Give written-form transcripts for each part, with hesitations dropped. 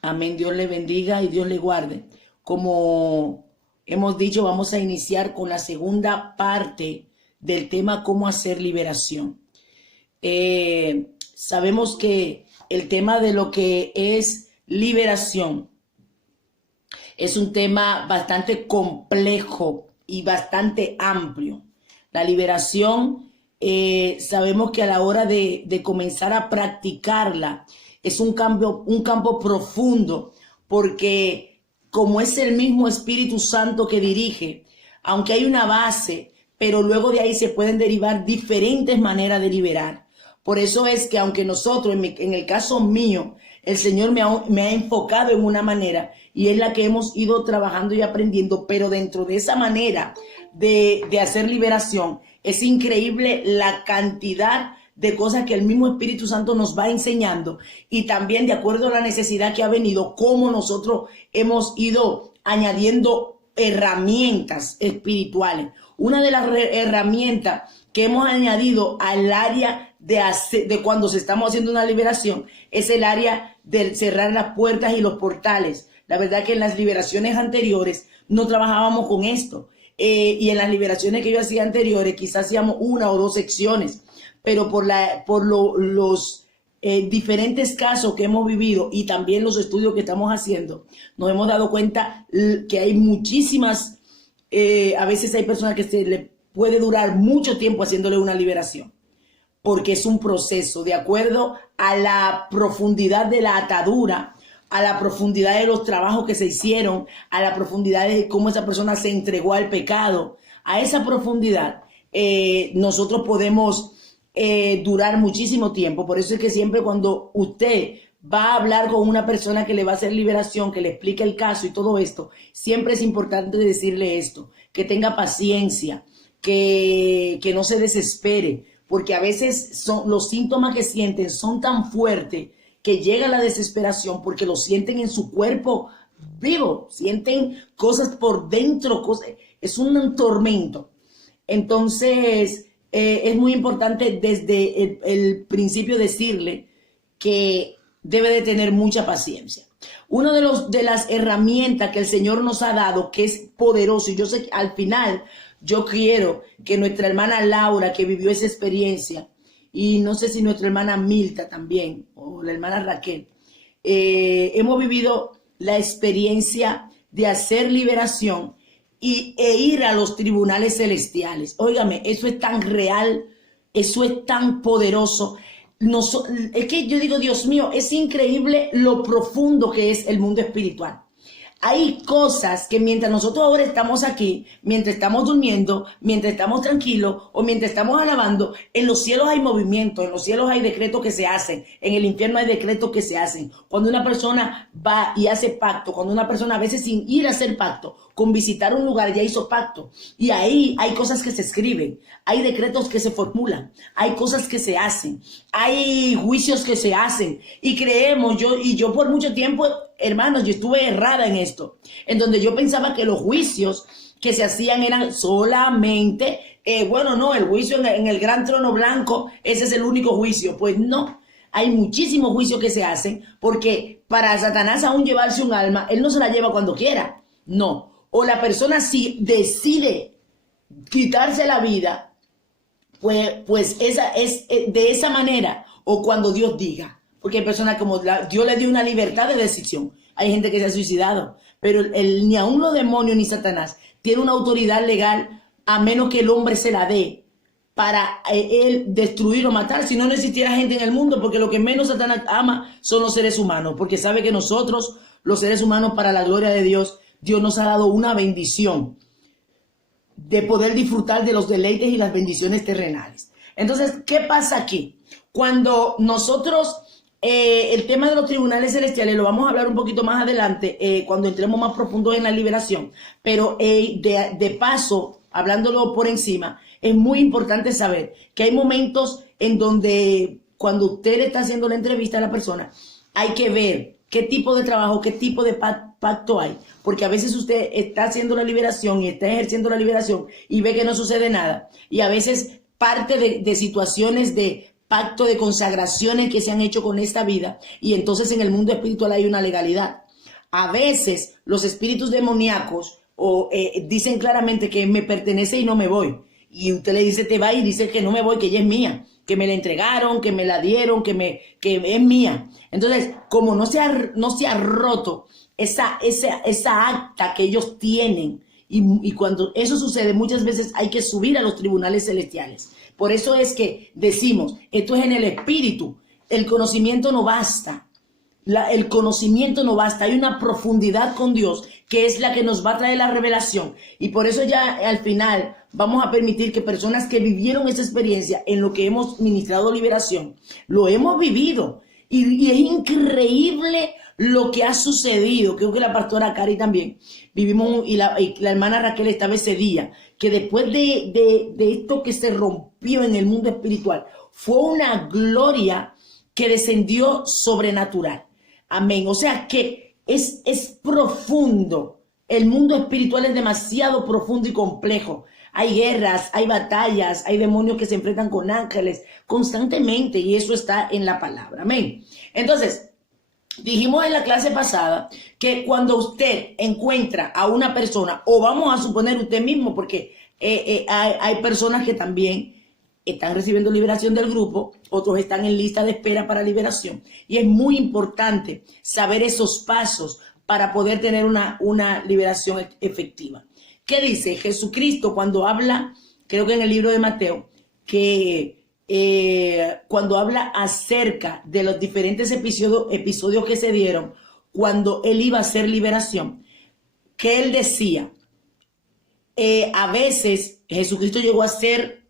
Amén. Dios le bendiga y Dios le guarde. Como hemos dicho, vamos a iniciar con la segunda parte del tema cómo hacer liberación. Sabemos que el tema de lo que es liberación es un tema bastante complejo y bastante amplio. La liberación, sabemos que a la hora de comenzar a practicarla, es un campo profundo, porque como es el mismo Espíritu Santo que dirige, aunque hay una base, pero luego de ahí se pueden derivar diferentes maneras de liberar. Por eso es que aunque nosotros, en el caso mío, el Señor me ha enfocado en una manera y es la que hemos ido trabajando y aprendiendo, pero dentro de esa manera de hacer liberación, es increíble la cantidad de cosas que el mismo Espíritu Santo nos va enseñando, y también de acuerdo a la necesidad que ha venido, cómo nosotros hemos ido añadiendo herramientas espirituales. Una de las herramientas que hemos añadido al área de cuando se estamos haciendo una liberación es el área de cerrar las puertas y los portales. La verdad que en las liberaciones anteriores no trabajábamos con esto, y en las liberaciones que yo hacía anteriores quizás hacíamos una o dos secciones, pero por los diferentes casos que hemos vivido y también los estudios que estamos haciendo, nos hemos dado cuenta que hay muchísimas, a veces hay personas que se le puede durar mucho tiempo haciéndole una liberación, porque es un proceso de acuerdo a la profundidad de la atadura, a la profundidad de los trabajos que se hicieron, a la profundidad de cómo esa persona se entregó al pecado. A esa profundidad nosotros podemos durar muchísimo tiempo. Por eso es que siempre cuando usted va a hablar con una persona que le va a hacer liberación, que le explique el caso y todo esto, siempre es importante decirle esto, que tenga paciencia, que no se desespere, porque a veces los síntomas que sienten son tan fuertes que llega la desesperación porque lo sienten en su cuerpo vivo, sienten cosas por dentro, es un tormento. Entonces, es muy importante desde el principio decirle que debe de tener mucha paciencia. Una de las herramientas que el Señor nos ha dado, que es poderoso, y yo sé que al final yo quiero que nuestra hermana Laura, que vivió esa experiencia, y no sé si nuestra hermana Milta también, o la hermana Raquel, hemos vivido la experiencia de hacer liberación e ir a los tribunales celestiales. Óigame, eso es tan real, eso es tan poderoso. Es que yo digo, Dios mío, es increíble lo profundo que es el mundo espiritual. Hay cosas que mientras nosotros ahora estamos aquí, mientras estamos durmiendo, mientras estamos tranquilos o mientras estamos alabando, en los cielos hay movimiento, en los cielos hay decretos que se hacen, en el infierno hay decretos que se hacen. Cuando una persona va y hace pacto, cuando una persona a veces sin ir a hacer pacto, con visitar un lugar ya hizo pacto, y ahí hay cosas que se escriben, hay decretos que se formulan, hay cosas que se hacen, hay juicios que se hacen, y creemos, yo por mucho tiempo, hermanos, yo estuve errada en esto, en donde yo pensaba que los juicios que se hacían eran solamente, bueno, no, el juicio en el gran trono blanco, ese es el único juicio. Pues no, hay muchísimos juicios que se hacen, porque para Satanás aún llevarse un alma, él no se la lleva cuando quiera, no. O la persona si decide quitarse la vida, pues esa es de esa manera, o cuando Dios diga. Porque hay personas como Dios le dio una libertad de decisión. Hay gente que se ha suicidado, pero ni aun los demonios ni Satanás tiene una autoridad legal a menos que el hombre se la dé para él destruir o matar. Si no, no existiera gente en el mundo, porque lo que menos Satanás ama son los seres humanos, porque sabe que nosotros, los seres humanos, para la gloria de Dios, Dios nos ha dado una bendición de poder disfrutar de los deleites y las bendiciones terrenales. Entonces, ¿qué pasa aquí? Cuando nosotros, el tema de los tribunales celestiales lo vamos a hablar un poquito más adelante, cuando entremos más profundo en la liberación, pero de paso, hablándolo por encima, es muy importante saber que hay momentos en donde cuando usted le está haciendo la entrevista a la persona, hay que ver qué tipo de trabajo, qué tipo de pacto hay, porque a veces usted está haciendo la liberación y está ejerciendo la liberación y ve que no sucede nada, y a veces parte de situaciones de pacto de consagraciones que se han hecho con esta vida, y entonces en el mundo espiritual hay una legalidad. A veces los espíritus demoníacos dicen claramente que me pertenece y no me voy. Y usted le dice, te va, y dice que no me voy, que ella es mía, que me la entregaron, que me la dieron, que es mía. Entonces, como no se ha roto esa acta que ellos tienen, y cuando eso sucede, muchas veces hay que subir a los tribunales celestiales. Por eso es que decimos, esto es en el espíritu, el conocimiento no basta. El conocimiento no basta, hay una profundidad con Dios que es la que nos va a traer la revelación, y por eso ya al final vamos a permitir que personas que vivieron esa experiencia en lo que hemos ministrado liberación, lo hemos vivido, y es increíble lo que ha sucedido. Creo que la pastora Cari también vivimos, y la hermana Raquel estaba ese día, que después de esto que se rompió en el mundo espiritual, fue una gloria que descendió sobrenatural. Amén. O sea que es profundo. El mundo espiritual es demasiado profundo y complejo. Hay guerras, hay batallas, hay demonios que se enfrentan con ángeles constantemente, y eso está en la palabra. Amén. Entonces, dijimos en la clase pasada que cuando usted encuentra a una persona, o vamos a suponer usted mismo, porque hay personas que también están recibiendo liberación del grupo, otros están en lista de espera para liberación, y es muy importante saber esos pasos para poder tener una liberación efectiva. ¿Qué dice Jesucristo cuando habla? Creo que en el libro de Mateo, que cuando habla acerca de los diferentes episodios que se dieron cuando él iba a hacer liberación, que él decía, a veces Jesucristo llegó a hacer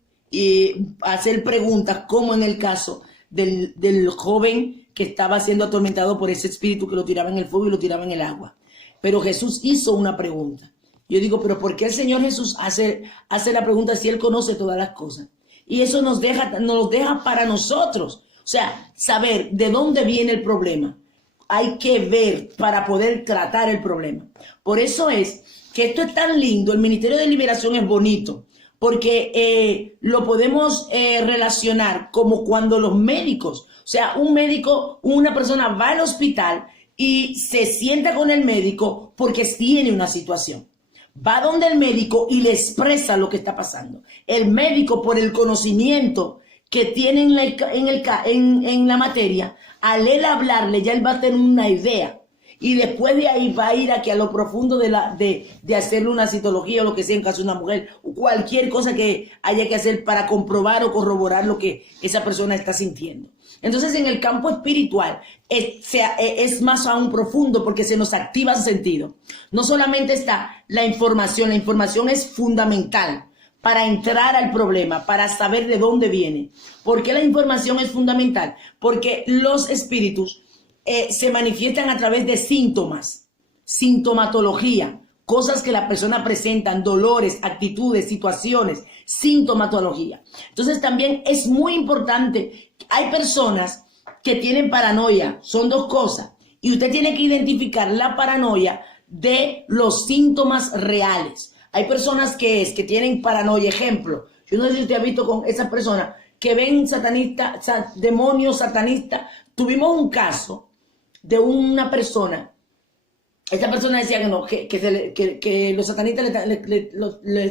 preguntas, como en el caso del joven que estaba siendo atormentado por ese espíritu que lo tiraba en el fuego y lo tiraba en el agua. Pero Jesús hizo una pregunta. Yo digo, pero ¿por qué el Señor Jesús hace la pregunta si Él conoce todas las cosas? Y eso nos deja para nosotros. O sea, saber de dónde viene el problema. Hay que ver para poder tratar el problema. Por eso es que esto es tan lindo. El Ministerio de Liberación es bonito, porque lo podemos relacionar como cuando los médicos, o sea, una persona va al hospital y se sienta con el médico porque tiene una situación. Va donde el médico y le expresa lo que está pasando. El médico, por el conocimiento que tiene en la materia, al él hablarle, ya él va a tener una idea. Y después de ahí va a ir aquí a lo profundo de hacerle una citología o lo que sea en caso de una mujer, o cualquier cosa que haya que hacer para comprobar o corroborar lo que esa persona está sintiendo. Entonces, en el campo espiritual es más aún profundo, porque se nos activa el sentido. No solamente está la información es fundamental para entrar al problema, para saber de dónde viene. ¿Por qué la información es fundamental? Porque los espíritus se manifiestan a través de síntomas, sintomatología, cosas que la persona presenta, dolores, actitudes, situaciones, sintomatología. Entonces también es muy importante. Hay personas que tienen paranoia, son dos cosas, y usted tiene que identificar la paranoia de los síntomas reales. Hay personas que tienen paranoia. Ejemplo, yo no sé si usted ha visto con esas personas que ven demonios satanistas. Tuvimos un caso de una persona. Esta persona decía que no, que los satanistas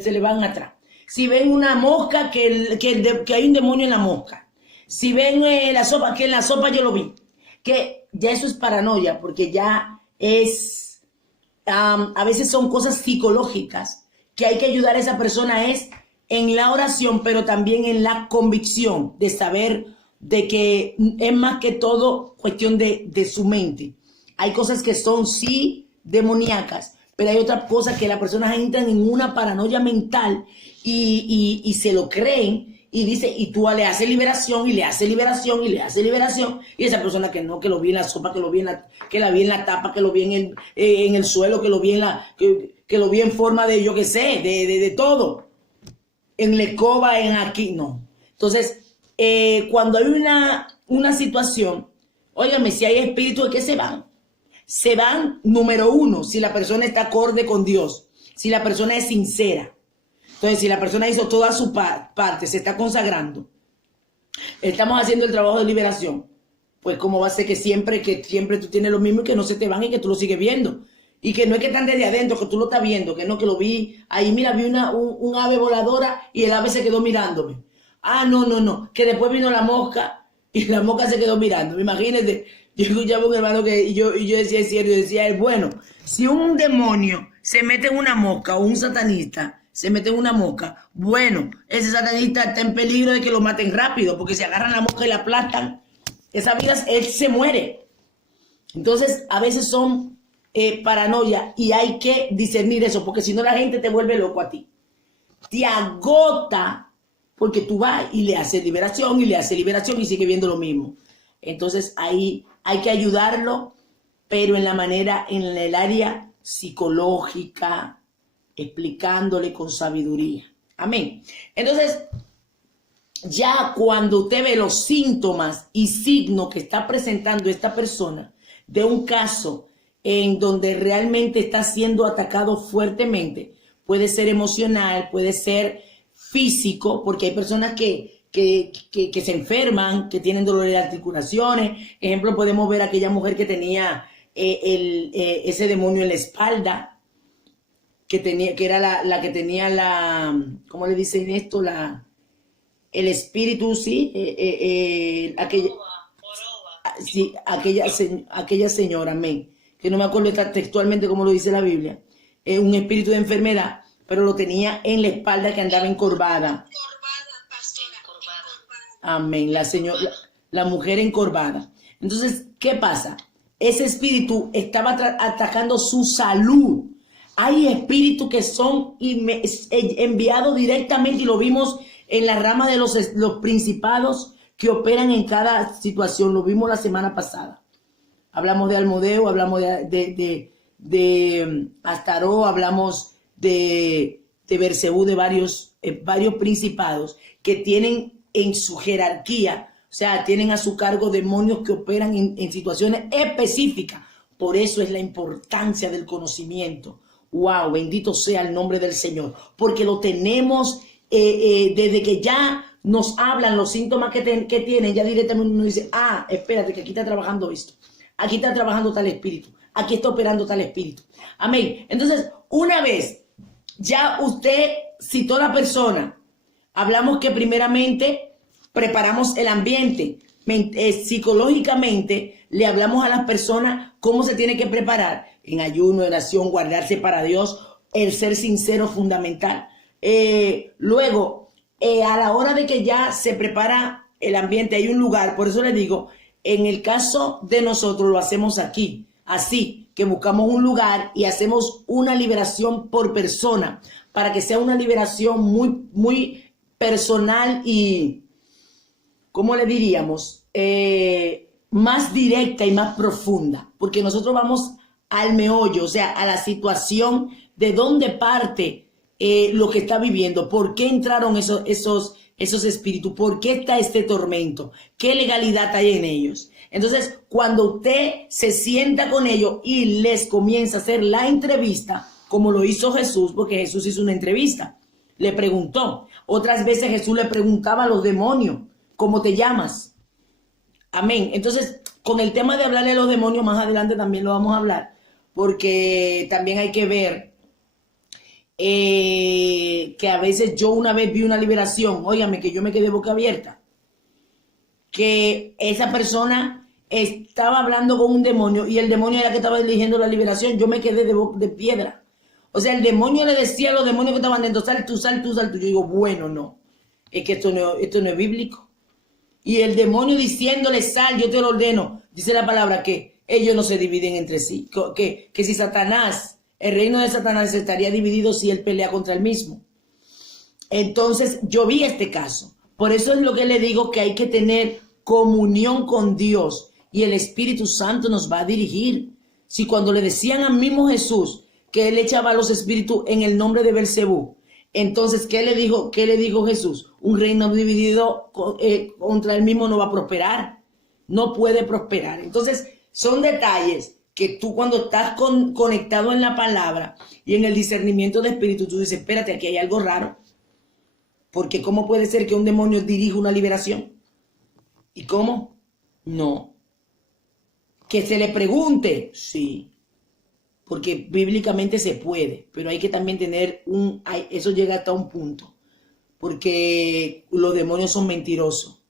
se le van atrás. Si ven una mosca, que hay un demonio en la mosca. Si ven la sopa, que en la sopa yo lo vi. Que ya eso es paranoia, porque ya es, a veces son cosas psicológicas que hay que ayudar a esa persona es en la oración, pero también en la convicción de saber de que es más que todo cuestión de su mente. Hay cosas que son sí demoníacas, pero hay otras cosas que las personas entran en una paranoia mental y se lo creen, y dice, y tú le haces liberación, y le hace liberación, y le hace liberación, y esa persona que no, que lo vi en la sopa, que la vi en la tapa, que lo vi en el suelo, que lo vi que lo vi en forma de, yo qué sé, de todo, en la escoba, en aquí, no. Entonces, cuando hay una situación, óigame, si hay espíritus que se van, número uno, si la persona está acorde con Dios, si la persona es sincera. Entonces, si la persona hizo toda su parte, se está consagrando, Estamos haciendo el trabajo de liberación. Pues cómo va a ser que siempre tú tienes lo mismo y que no se te van y que tú lo sigues viendo. Y que no es que están desde adentro, que tú lo estás viendo, que no, que lo vi. Ahí mira, vi un ave voladora y el ave se quedó mirándome. Ah, no, que después vino la mosca y la mosca se quedó mirando. Imagínate, yo escuchaba a un hermano y yo decía, es cierto, yo decía, bueno, si un demonio se mete en una mosca o un satanista se mete en una mosca, bueno, ese satanista está en peligro de que lo maten rápido, porque si agarran la mosca y la aplastan, esa vida, él se muere. Entonces, a veces son paranoia y hay que discernir eso, porque si no la gente te vuelve loco a ti. Te agota porque tú vas y le haces liberación y sigue viendo lo mismo. Entonces, ahí hay que ayudarlo, pero en el área psicológica, explicándole con sabiduría. Amén. Entonces, ya cuando usted ve los síntomas y signos que está presentando esta persona de un caso en donde realmente está siendo atacado fuertemente, puede ser emocional, puede ser físico, porque hay personas que se enferman, que tienen dolor de articulaciones. Ejemplo, podemos ver a aquella mujer que tenía ese demonio en la espalda, que era la que tenía ¿cómo le dicen esto? El espíritu, sí, aquella señora, amén, que no me acuerdo textualmente cómo lo dice la Biblia, un espíritu de enfermedad, pero lo tenía en la espalda, que andaba encorvada. Amén, la mujer encorvada. Entonces, ¿qué pasa? Ese espíritu estaba atacando su salud. Hay espíritus que son enviados directamente, y lo vimos en la rama de los principados que operan en cada situación. Lo vimos la semana pasada. Hablamos de Almodeo, hablamos de Astaró, hablamos de Bersebú, de varios principados que tienen en su jerarquía, o sea, tienen a su cargo demonios que operan en situaciones específicas. Por eso es la importancia del conocimiento. Wow, bendito sea el nombre del Señor, porque lo tenemos desde que ya nos hablan los síntomas que tienen, ya directamente uno dice, espérate, que aquí está trabajando esto, aquí está trabajando tal espíritu, aquí está operando tal espíritu. Amén. Entonces, una vez ya usted citó a la persona, hablamos que primeramente preparamos el ambiente, psicológicamente le hablamos a las personas cómo se tiene que preparar en ayuno, oración, guardarse para Dios, el ser sincero es fundamental. Luego, a la hora de que ya se prepara el ambiente, hay un lugar, por eso le digo, en el caso de nosotros lo hacemos aquí, así que buscamos un lugar y hacemos una liberación por persona, para que sea una liberación muy, muy personal y, ¿cómo le diríamos? Más directa y más profunda, porque nosotros vamos al meollo, o sea, a la situación de dónde parte lo que está viviendo, por qué entraron esos espíritus, por qué está este tormento, qué legalidad hay en ellos. Entonces, cuando usted se sienta con ellos y les comienza a hacer la entrevista, como lo hizo Jesús, porque Jesús hizo una entrevista, le preguntó. Otras veces Jesús le preguntaba a los demonios, ¿cómo te llamas? Amén. Entonces, con el tema de hablarle a los demonios, más adelante también lo vamos a hablar, porque también hay que ver que a veces yo una vez vi una liberación, óigame, que yo me quedé boca abierta, que esa persona estaba hablando con un demonio y el demonio era que estaba dirigiendo la liberación. Yo me quedé de piedra. O sea, el demonio le decía a los demonios que estaban dentro, sal tú, sal tú, sal tú. Yo digo, bueno, no, es que esto no es bíblico. Y el demonio diciéndole, sal, yo te lo ordeno. Dice la palabra que ellos no se dividen entre sí. Que si Satanás, el reino de Satanás estaría dividido si él pelea contra él mismo. Entonces, yo vi este caso. Por eso es lo que le digo, que hay que tener comunión con Dios y el Espíritu Santo nos va a dirigir. Si cuando le decían al mismo Jesús que él echaba a los espíritus en el nombre de Bersebú, entonces, ¿qué le dijo Jesús? Un reino dividido contra él mismo no va a prosperar, no puede prosperar. Entonces, son detalles que tú cuando estás conectado en la palabra y en el discernimiento de espíritu, tú dices, espérate, aquí hay algo raro. Porque ¿cómo puede ser que un demonio dirija una liberación? ¿Y cómo? No. Que se le pregunte, sí. Porque bíblicamente se puede, pero hay que también tener eso llega hasta un punto. Porque los demonios son mentirosos.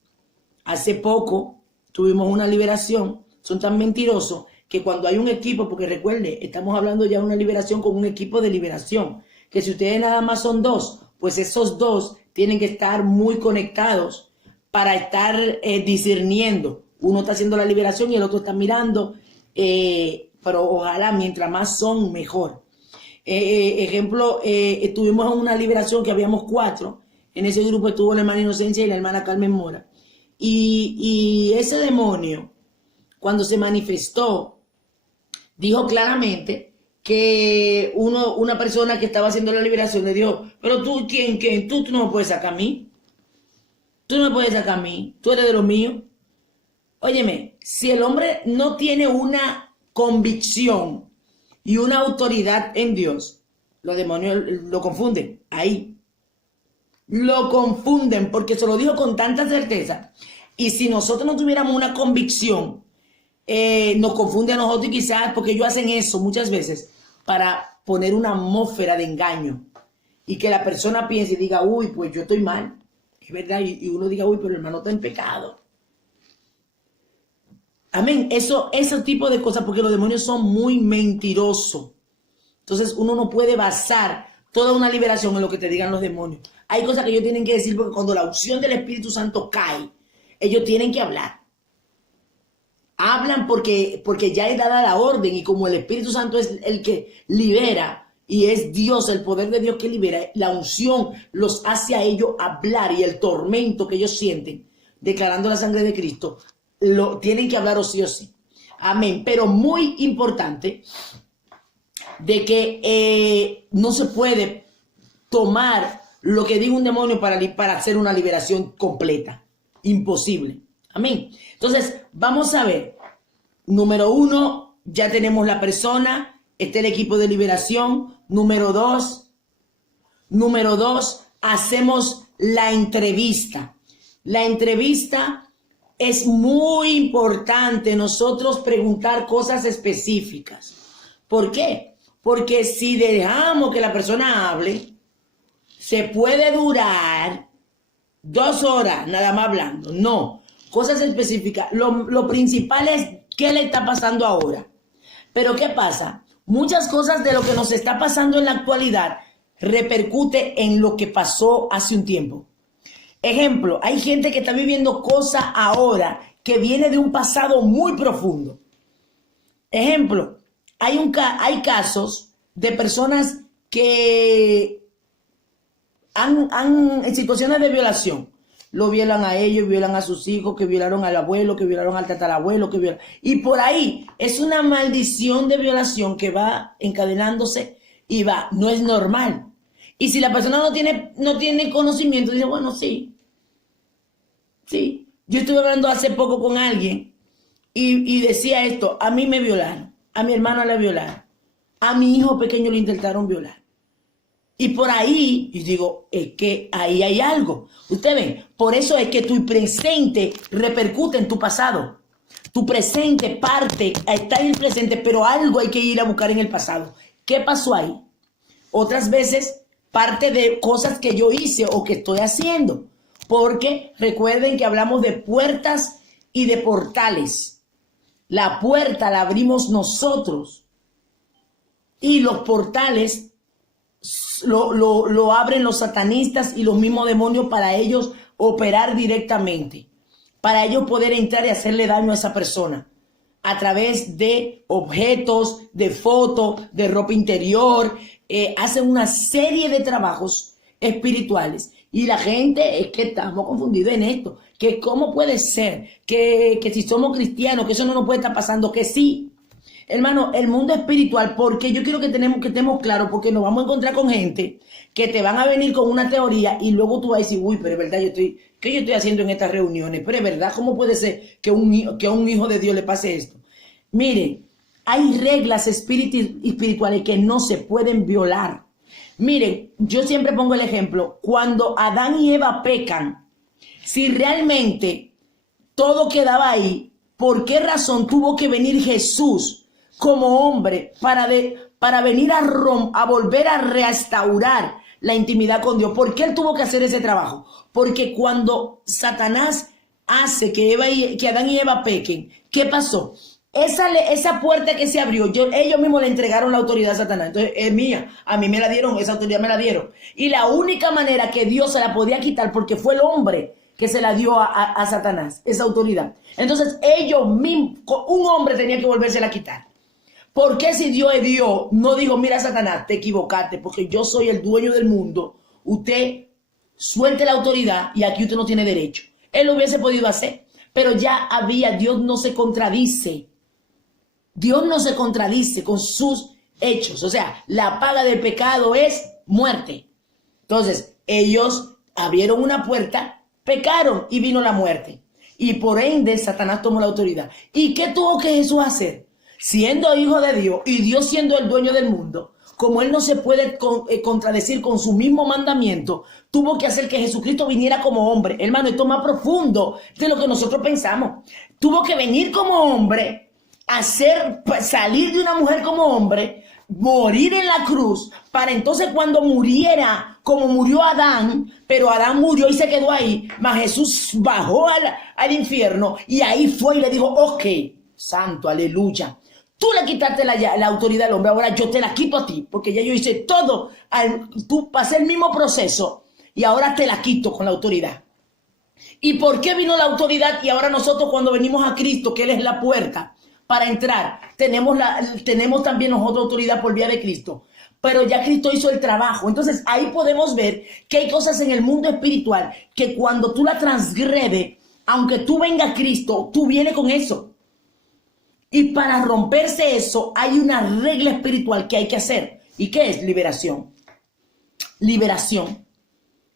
Hace poco tuvimos una liberación, son tan mentirosos que cuando hay un equipo, porque recuerde, estamos hablando ya de una liberación con un equipo de liberación, que si ustedes nada más son dos, pues esos dos tienen que estar muy conectados para estar discerniendo. Uno está haciendo la liberación y el otro está mirando, pero ojalá mientras más son, mejor. Ejemplo, estuvimos en una liberación que habíamos 4, en ese grupo estuvo la hermana Inocencia y la hermana Carmen Mora. Y ese demonio, cuando se manifestó, dijo claramente que una persona que estaba haciendo la liberación le dijo, pero tú, ¿quién? Tú no me puedes sacar a mí. Tú no me puedes sacar a mí. Tú eres de los míos. Óyeme, si el hombre no tiene una convicción y una autoridad en Dios, los demonios lo confunden. Ahí. Lo confunden porque se lo dijo con tanta certeza. Y si nosotros no tuviéramos una convicción, nos confunde a nosotros y quizás porque ellos hacen eso muchas veces para poner una atmósfera de engaño y que la persona piense y diga, uy, pues yo estoy mal. Es verdad. Y uno diga, uy, pero el hermano está en pecado. Amén. Ese tipo de cosas, porque los demonios son muy mentirosos. Entonces uno no puede basar toda una liberación en lo que te digan los demonios. Hay cosas que ellos tienen que decir porque cuando la unción del Espíritu Santo cae, ellos tienen que hablar. Hablan porque ya es dada la orden y como el Espíritu Santo es el que libera y es Dios, el poder de Dios que libera, la unción los hace a ellos hablar y el tormento que ellos sienten declarando la sangre de Cristo, lo tienen que hablar o sí o sí. Amén. Pero muy importante de que no se puede tomar lo que diga un demonio para hacer una liberación completa. Imposible. Amén. Entonces, vamos a ver. Número 1, ya tenemos la persona. Está el equipo de liberación. Número 2, hacemos la entrevista. La entrevista es muy importante nosotros preguntar cosas específicas. ¿Por qué? Porque si dejamos que la persona hable, se puede durar 2 horas nada más hablando. No, cosas específicas. Lo principal es qué le está pasando ahora. Pero ¿qué pasa? Muchas cosas de lo que nos está pasando en la actualidad repercute en lo que pasó hace un tiempo. Ejemplo, hay gente que está viviendo cosas ahora que viene de un pasado muy profundo. Ejemplo, hay casos de personas que en situaciones de violación, lo violan a ellos, violan a sus hijos, que violaron al abuelo, que violaron al tatarabuelo, y por ahí es una maldición de violación que va encadenándose y no es normal. Y si la persona no tiene conocimiento, dice, bueno, sí. Yo estuve hablando hace poco con alguien y decía esto, a mí me violaron, a mi hermana la violaron, a mi hijo pequeño le intentaron violar. Y por ahí, y digo, es que ahí hay algo. Ustedes ven, por eso es que tu presente repercute en tu pasado. Tu presente parte, está en el presente, pero algo hay que ir a buscar en el pasado. ¿Qué pasó ahí? Otras veces, parte de cosas que yo hice o que estoy haciendo. Porque recuerden que hablamos de puertas y de portales. La puerta la abrimos nosotros. Y los portales lo abren los satanistas y los mismos demonios para ellos operar directamente, para ellos poder entrar y hacerle daño a esa persona a través de objetos, de fotos, de ropa interior. Hacen una serie de trabajos espirituales y la gente es que estamos confundidos en esto, que cómo puede ser que si somos cristianos, que eso no nos puede estar pasando, que sí. Hermano, el mundo espiritual, porque yo quiero que estemos claros, porque nos vamos a encontrar con gente que te van a venir con una teoría y luego tú vas a decir, uy, pero es verdad, ¿qué yo estoy haciendo en estas reuniones? Pero es verdad, ¿cómo puede ser que a un hijo de Dios le pase esto? Mire, hay reglas espirituales que no se pueden violar. Miren, yo siempre pongo el ejemplo, cuando Adán y Eva pecan, si realmente todo quedaba ahí, ¿por qué razón tuvo que venir Jesús como hombre para venir a volver a restaurar la intimidad con Dios? ¿Por qué él tuvo que hacer ese trabajo? Porque cuando Satanás hace que Adán y Eva pequen, ¿qué pasó? Esa puerta que se abrió, ellos mismos le entregaron la autoridad a Satanás. Entonces es mía, a mí me la dieron, esa autoridad me la dieron. Y la única manera que Dios se la podía quitar, porque fue el hombre que se la dio a Satanás, esa autoridad. Entonces ellos mismos, un hombre tenía que volvérsela a quitar. ¿Por qué si Dios es Dios, no digo, mira Satanás, te equivocaste, porque yo soy el dueño del mundo, usted suelte la autoridad y aquí usted no tiene derecho? Él lo hubiese podido hacer, pero ya Dios no se contradice. Dios no se contradice con sus hechos. O sea, la paga del pecado es muerte. Entonces, ellos abrieron una puerta, pecaron y vino la muerte. Y por ende, Satanás tomó la autoridad. ¿Y qué tuvo que Jesús hacer? Siendo hijo de Dios y Dios siendo el dueño del mundo, como él no se puede contradecir con su mismo mandamiento, tuvo que hacer que Jesucristo viniera como hombre. Hermano, esto es más profundo de lo que nosotros pensamos. Tuvo que venir como hombre, salir de una mujer como hombre, morir en la cruz, para entonces cuando muriera, como murió Adán, pero Adán murió y se quedó ahí, mas Jesús bajó al infierno y ahí fue y le dijo, ok, santo, aleluya. Tú le quitaste la autoridad al hombre, ahora yo te la quito a ti, porque ya yo hice todo, tú pasé el mismo proceso y ahora te la quito con la autoridad. ¿Y por qué vino la autoridad? Y ahora nosotros cuando venimos a Cristo, que Él es la puerta para entrar, tenemos también nosotros autoridad por vía de Cristo. Pero ya Cristo hizo el trabajo. Entonces ahí podemos ver que hay cosas en el mundo espiritual que cuando tú la transgredes, aunque tú venga a Cristo, tú vienes con eso. Y para romperse eso hay una regla espiritual que hay que hacer. ¿Y qué es? Liberación. Liberación.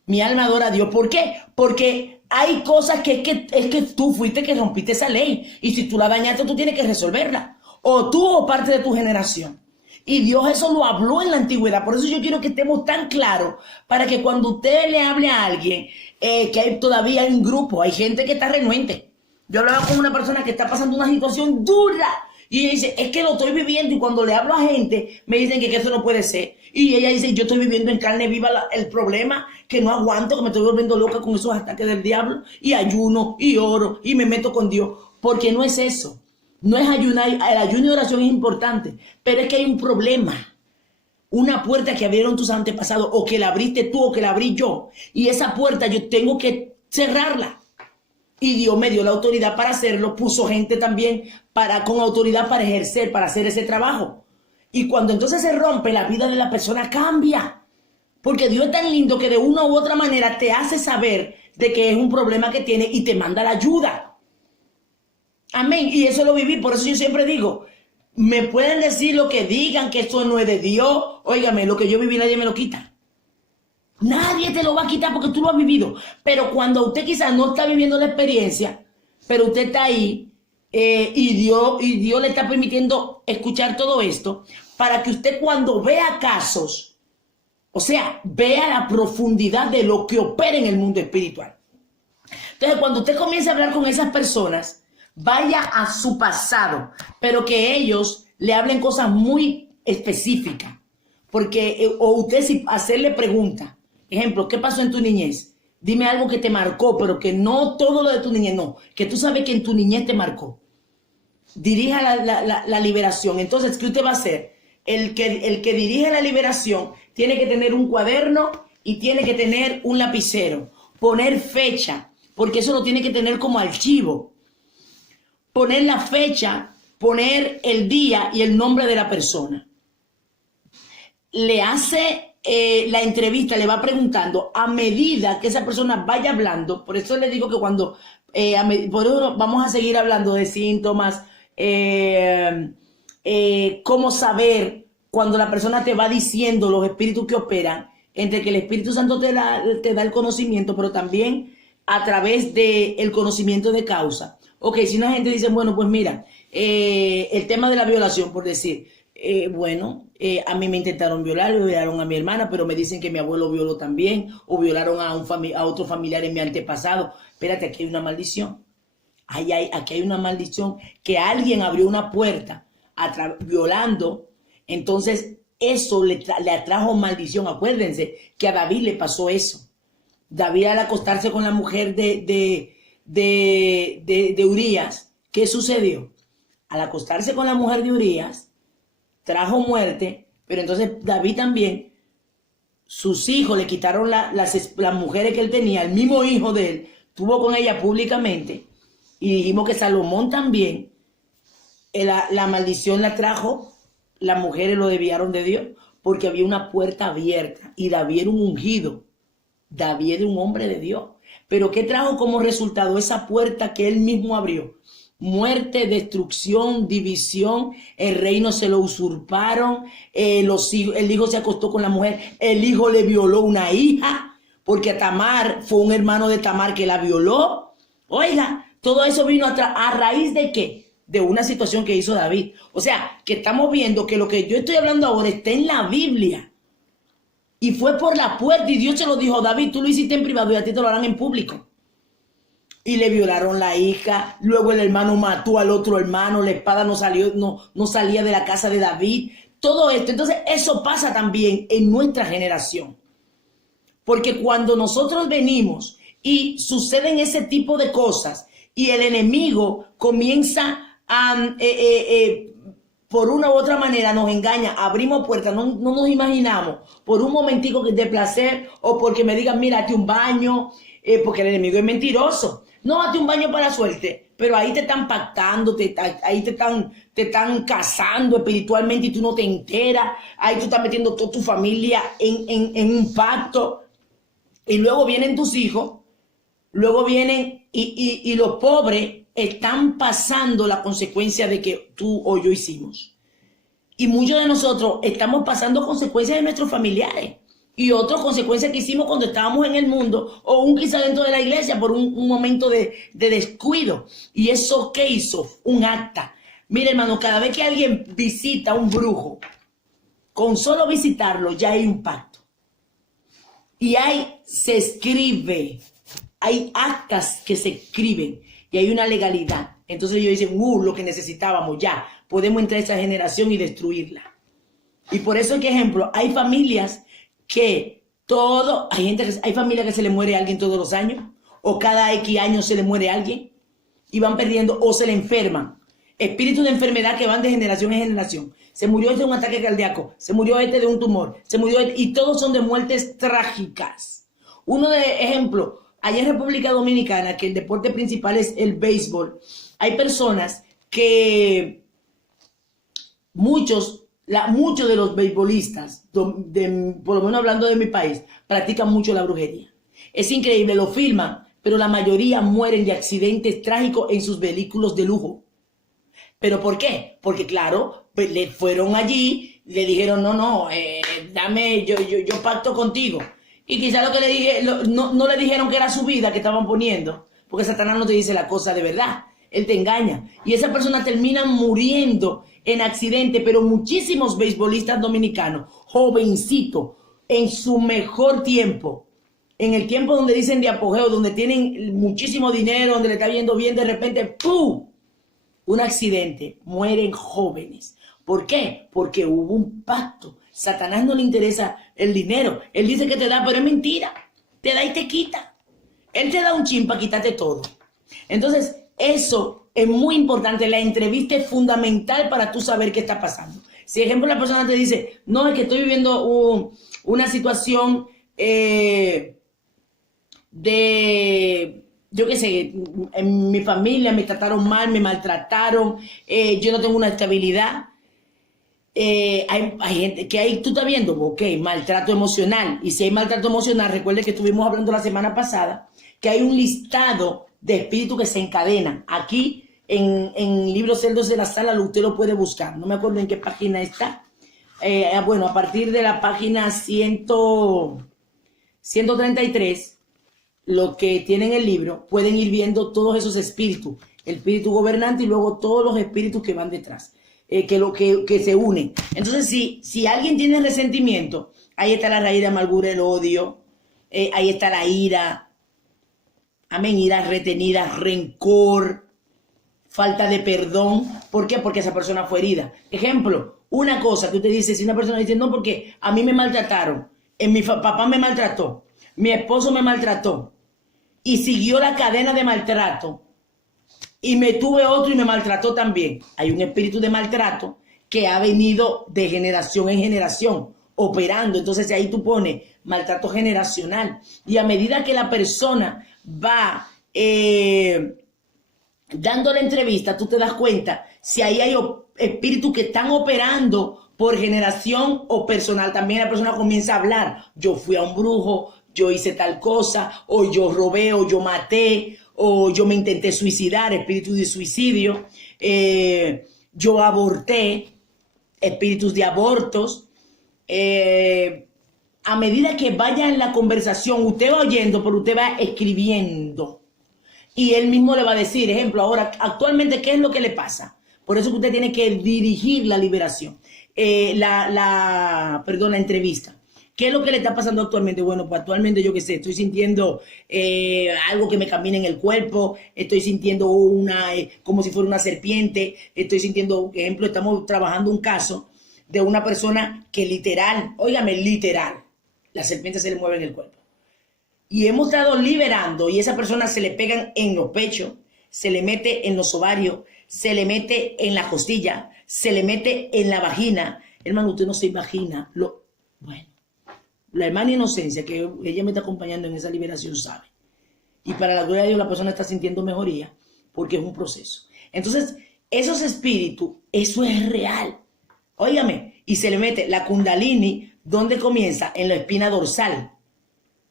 Mi alma adora a Dios. ¿Por qué? Porque hay cosas que es que tú fuiste que rompiste esa ley. Y si tú la dañaste, tú tienes que resolverla. O tú o parte de tu generación. Y Dios eso lo habló en la antigüedad. Por eso yo quiero que estemos tan claros para que cuando usted le hable a alguien, que hay todavía un grupo, hay gente que está renuente. Yo hablaba con una persona que está pasando una situación dura y ella dice, es que lo estoy viviendo, y cuando le hablo a gente me dicen que eso no puede ser. Y ella dice, yo estoy viviendo en carne viva el problema, que no aguanto, que me estoy volviendo loca con esos ataques del diablo, y ayuno y oro y me meto con Dios, porque no es eso. No es ayunar, el ayuno y oración es importante, pero es que hay un problema. Una puerta que abrieron tus antepasados, o que la abriste tú o que la abrí yo, y esa puerta yo tengo que cerrarla. Y Dios me dio la autoridad para hacerlo, puso gente también con autoridad para ejercer, para hacer ese trabajo. Y cuando entonces se rompe, la vida de la persona cambia. Porque Dios es tan lindo que de una u otra manera te hace saber de que es un problema que tiene y te manda la ayuda. Amén. Y eso lo viví, por eso yo siempre digo, me pueden decir lo que digan, que eso no es de Dios. Óigame, lo que yo viví nadie me lo quita. Nadie te lo va a quitar porque tú lo has vivido. Pero cuando usted quizás no está viviendo la experiencia, pero usted está ahí y Dios le está permitiendo escuchar todo esto, para que usted cuando vea casos, o sea, vea la profundidad de lo que opera en el mundo espiritual. Entonces, cuando usted comience a hablar con esas personas, vaya a su pasado, pero que ellos le hablen cosas muy específicas. Porque, o usted si hacerle preguntas. Ejemplo, ¿qué pasó en tu niñez? Dime algo que te marcó, pero que no todo lo de tu niñez, no. Que tú sabes que en tu niñez te marcó. Dirija la liberación. Entonces, ¿qué usted va a hacer? El que dirige la liberación tiene que tener un cuaderno y tiene que tener un lapicero. Poner fecha, porque eso lo tiene que tener como archivo. Poner la fecha, poner el día y el nombre de la persona. Le hace la entrevista, le va preguntando a medida que esa persona vaya hablando. Por eso le digo que cuando por eso vamos a seguir hablando de síntomas, cómo saber cuando la persona te va diciendo los espíritus que operan, entre que el Espíritu Santo te da el conocimiento, pero también a través del conocimiento de causa. Ok, si una gente dice, bueno, pues mira, el tema de la violación, por decir, a mí me intentaron violar, violaron a mi hermana, pero me dicen que mi abuelo violó también, o violaron a otro familiar en mi antepasado. Espérate, aquí hay una maldición. aquí hay una maldición, que alguien abrió una puerta violando, entonces eso le atrajo maldición. Acuérdense que a David le pasó eso. David, al acostarse con la mujer de Urías, ¿qué sucedió? Al acostarse con la mujer de Urías, trajo muerte, pero entonces David también, sus hijos le quitaron las mujeres que él tenía, el mismo hijo de él, tuvo con ella públicamente, y dijimos que Salomón también, la maldición la trajo, las mujeres lo desviaron de Dios, porque había una puerta abierta, y David era un ungido, David era un hombre de Dios. Pero ¿qué trajo como resultado esa puerta que él mismo abrió? Muerte, destrucción, división, el reino se lo usurparon, el hijo se acostó con la mujer, el hijo le violó una hija, porque Tamar fue un hermano de Tamar que la violó. Oiga, todo eso vino a raíz de ¿qué? De una situación que hizo David. O sea, que estamos viendo que lo que yo estoy hablando ahora está en la Biblia. Y fue por la puerta, y Dios se lo dijo: David, tú lo hiciste en privado y a ti te lo harán en público. Y le violaron la hija, luego el hermano mató al otro hermano, la espada no salía de la casa de David. Todo esto, entonces eso pasa también en nuestra generación. Porque cuando nosotros venimos y suceden ese tipo de cosas y el enemigo comienza a... por una u otra manera nos engaña, abrimos puertas, no nos imaginamos, por un momentico de placer, o porque me digan: mira, hazte un baño, porque el enemigo es mentiroso. No, hazte un baño para la suerte, pero ahí te están pactando, ahí te están casando espiritualmente y tú no te enteras, ahí tú estás metiendo toda tu familia en un pacto, y luego vienen tus hijos, luego vienen y los pobres están pasando la consecuencia de que tú o yo hicimos. Y muchos de nosotros estamos pasando consecuencias de nuestros familiares y otras consecuencias que hicimos cuando estábamos en el mundo, o quizá dentro de la iglesia por un momento de descuido. ¿Y eso qué hizo? Un acta. Mire, hermano, cada vez que alguien visita a un brujo, con solo visitarlo ya hay un pacto. Y se escribe, hay actas que se escriben y hay una legalidad. Entonces ellos dicen: lo que necesitábamos, ya podemos entrar a esa generación y destruirla. Y por eso, que ejemplo, hay familias que hay familias que se le muere a alguien todos los años, o cada X años se le muere a alguien, y van perdiendo, o se le enferman. Espíritus de enfermedad que van de generación en generación. Se murió este de un ataque cardíaco, se murió este de un tumor, y todos son de muertes trágicas. Uno de ejemplo, allá en República Dominicana, que el deporte principal es el béisbol, hay personas que muchos de los beisbolistas, por lo menos hablando de mi país, practican mucho la brujería. Es increíble, lo filman, pero la mayoría mueren de accidentes trágicos en sus vehículos de lujo. ¿Pero por qué? Porque claro, pues le fueron allí, le dijeron: no, dame, yo pacto contigo. Y quizá lo que le dije, no le dijeron que era su vida que estaban poniendo, porque Satanás no te dice la cosa de verdad, él te engaña. Y esa persona termina muriendo en accidente, pero muchísimos beisbolistas dominicanos, jovencitos, en su mejor tiempo, en el tiempo donde dicen de apogeo, donde tienen muchísimo dinero, donde le está yendo bien, de repente, ¡pum!, un accidente, mueren jóvenes. ¿Por qué? Porque hubo un pacto. Satanás no le interesa el dinero. Él dice que te da, pero es mentira. Te da y te quita. Él te da un chin para quitarte todo. Entonces, eso es muy importante. La entrevista es fundamental para tú saber qué está pasando. Si, por ejemplo, la persona te dice: no, es que estoy viviendo una situación yo qué sé, en mi familia me trataron mal, me maltrataron, yo no tengo una estabilidad. Hay gente que tú estás viendo, ok, maltrato emocional. Y si hay maltrato emocional, recuerde que estuvimos hablando la semana pasada, que hay un listado de espíritus que se encadenan. Aquí en Libros Celdos de la Sala usted lo puede buscar. No me acuerdo en qué página está. Bueno, a partir de la página 133, lo que tienen el libro, pueden ir viendo todos esos espíritus, el espíritu gobernante y luego todos los espíritus que van detrás, que se unen. Entonces, si alguien tiene resentimiento, ahí está la raíz de amargura, el odio, ahí está la ira, amén, ira retenida, rencor, falta de perdón. ¿Por qué? Porque esa persona fue herida. Ejemplo, una cosa que usted dice, si una persona dice, no, porque a mí me maltrataron, mi papá me maltrató, mi esposo me maltrató, y siguió la cadena de maltrato, y me tuve otro y me maltrató también. Hay un espíritu de maltrato que ha venido de generación en generación, operando. Entonces ahí tú pones maltrato generacional. Y a medida que la persona va dando la entrevista, tú te das cuenta si ahí hay espíritus que están operando por generación o personal. También la persona comienza a hablar. Yo fui a un brujo, yo hice tal cosa, o yo robé, o yo maté, o yo me intenté suicidar, espíritu de suicidio. Yo aborté, espíritus de abortos. A medida que vaya en la conversación, usted va oyendo, pero usted va escribiendo. Y él mismo le va a decir, ejemplo, ahora, actualmente, ¿qué es lo que le pasa? Por eso que usted tiene que dirigir la liberación, la entrevista. ¿Qué es lo que le está pasando actualmente? Bueno, pues actualmente yo qué sé, estoy sintiendo algo que me camina en el cuerpo, estoy sintiendo como si fuera una serpiente, estoy sintiendo, por ejemplo, estamos trabajando un caso de una persona que literal, óigame, literal, la serpiente se le mueve en el cuerpo. Y hemos estado liberando y esa persona se le pegan en los pechos, se le mete en los ovarios, se le mete en la costilla, se le mete en la vagina. Hermano, usted no se imagina. Bueno, la hermana Inocencia, que ella me está acompañando en esa liberación, sabe. Y para la gloria de Dios la persona está sintiendo mejoría porque es un proceso. Entonces, esos espíritus, eso es real. Óigame, y se le mete la kundalini, ¿dónde comienza? En la espina dorsal.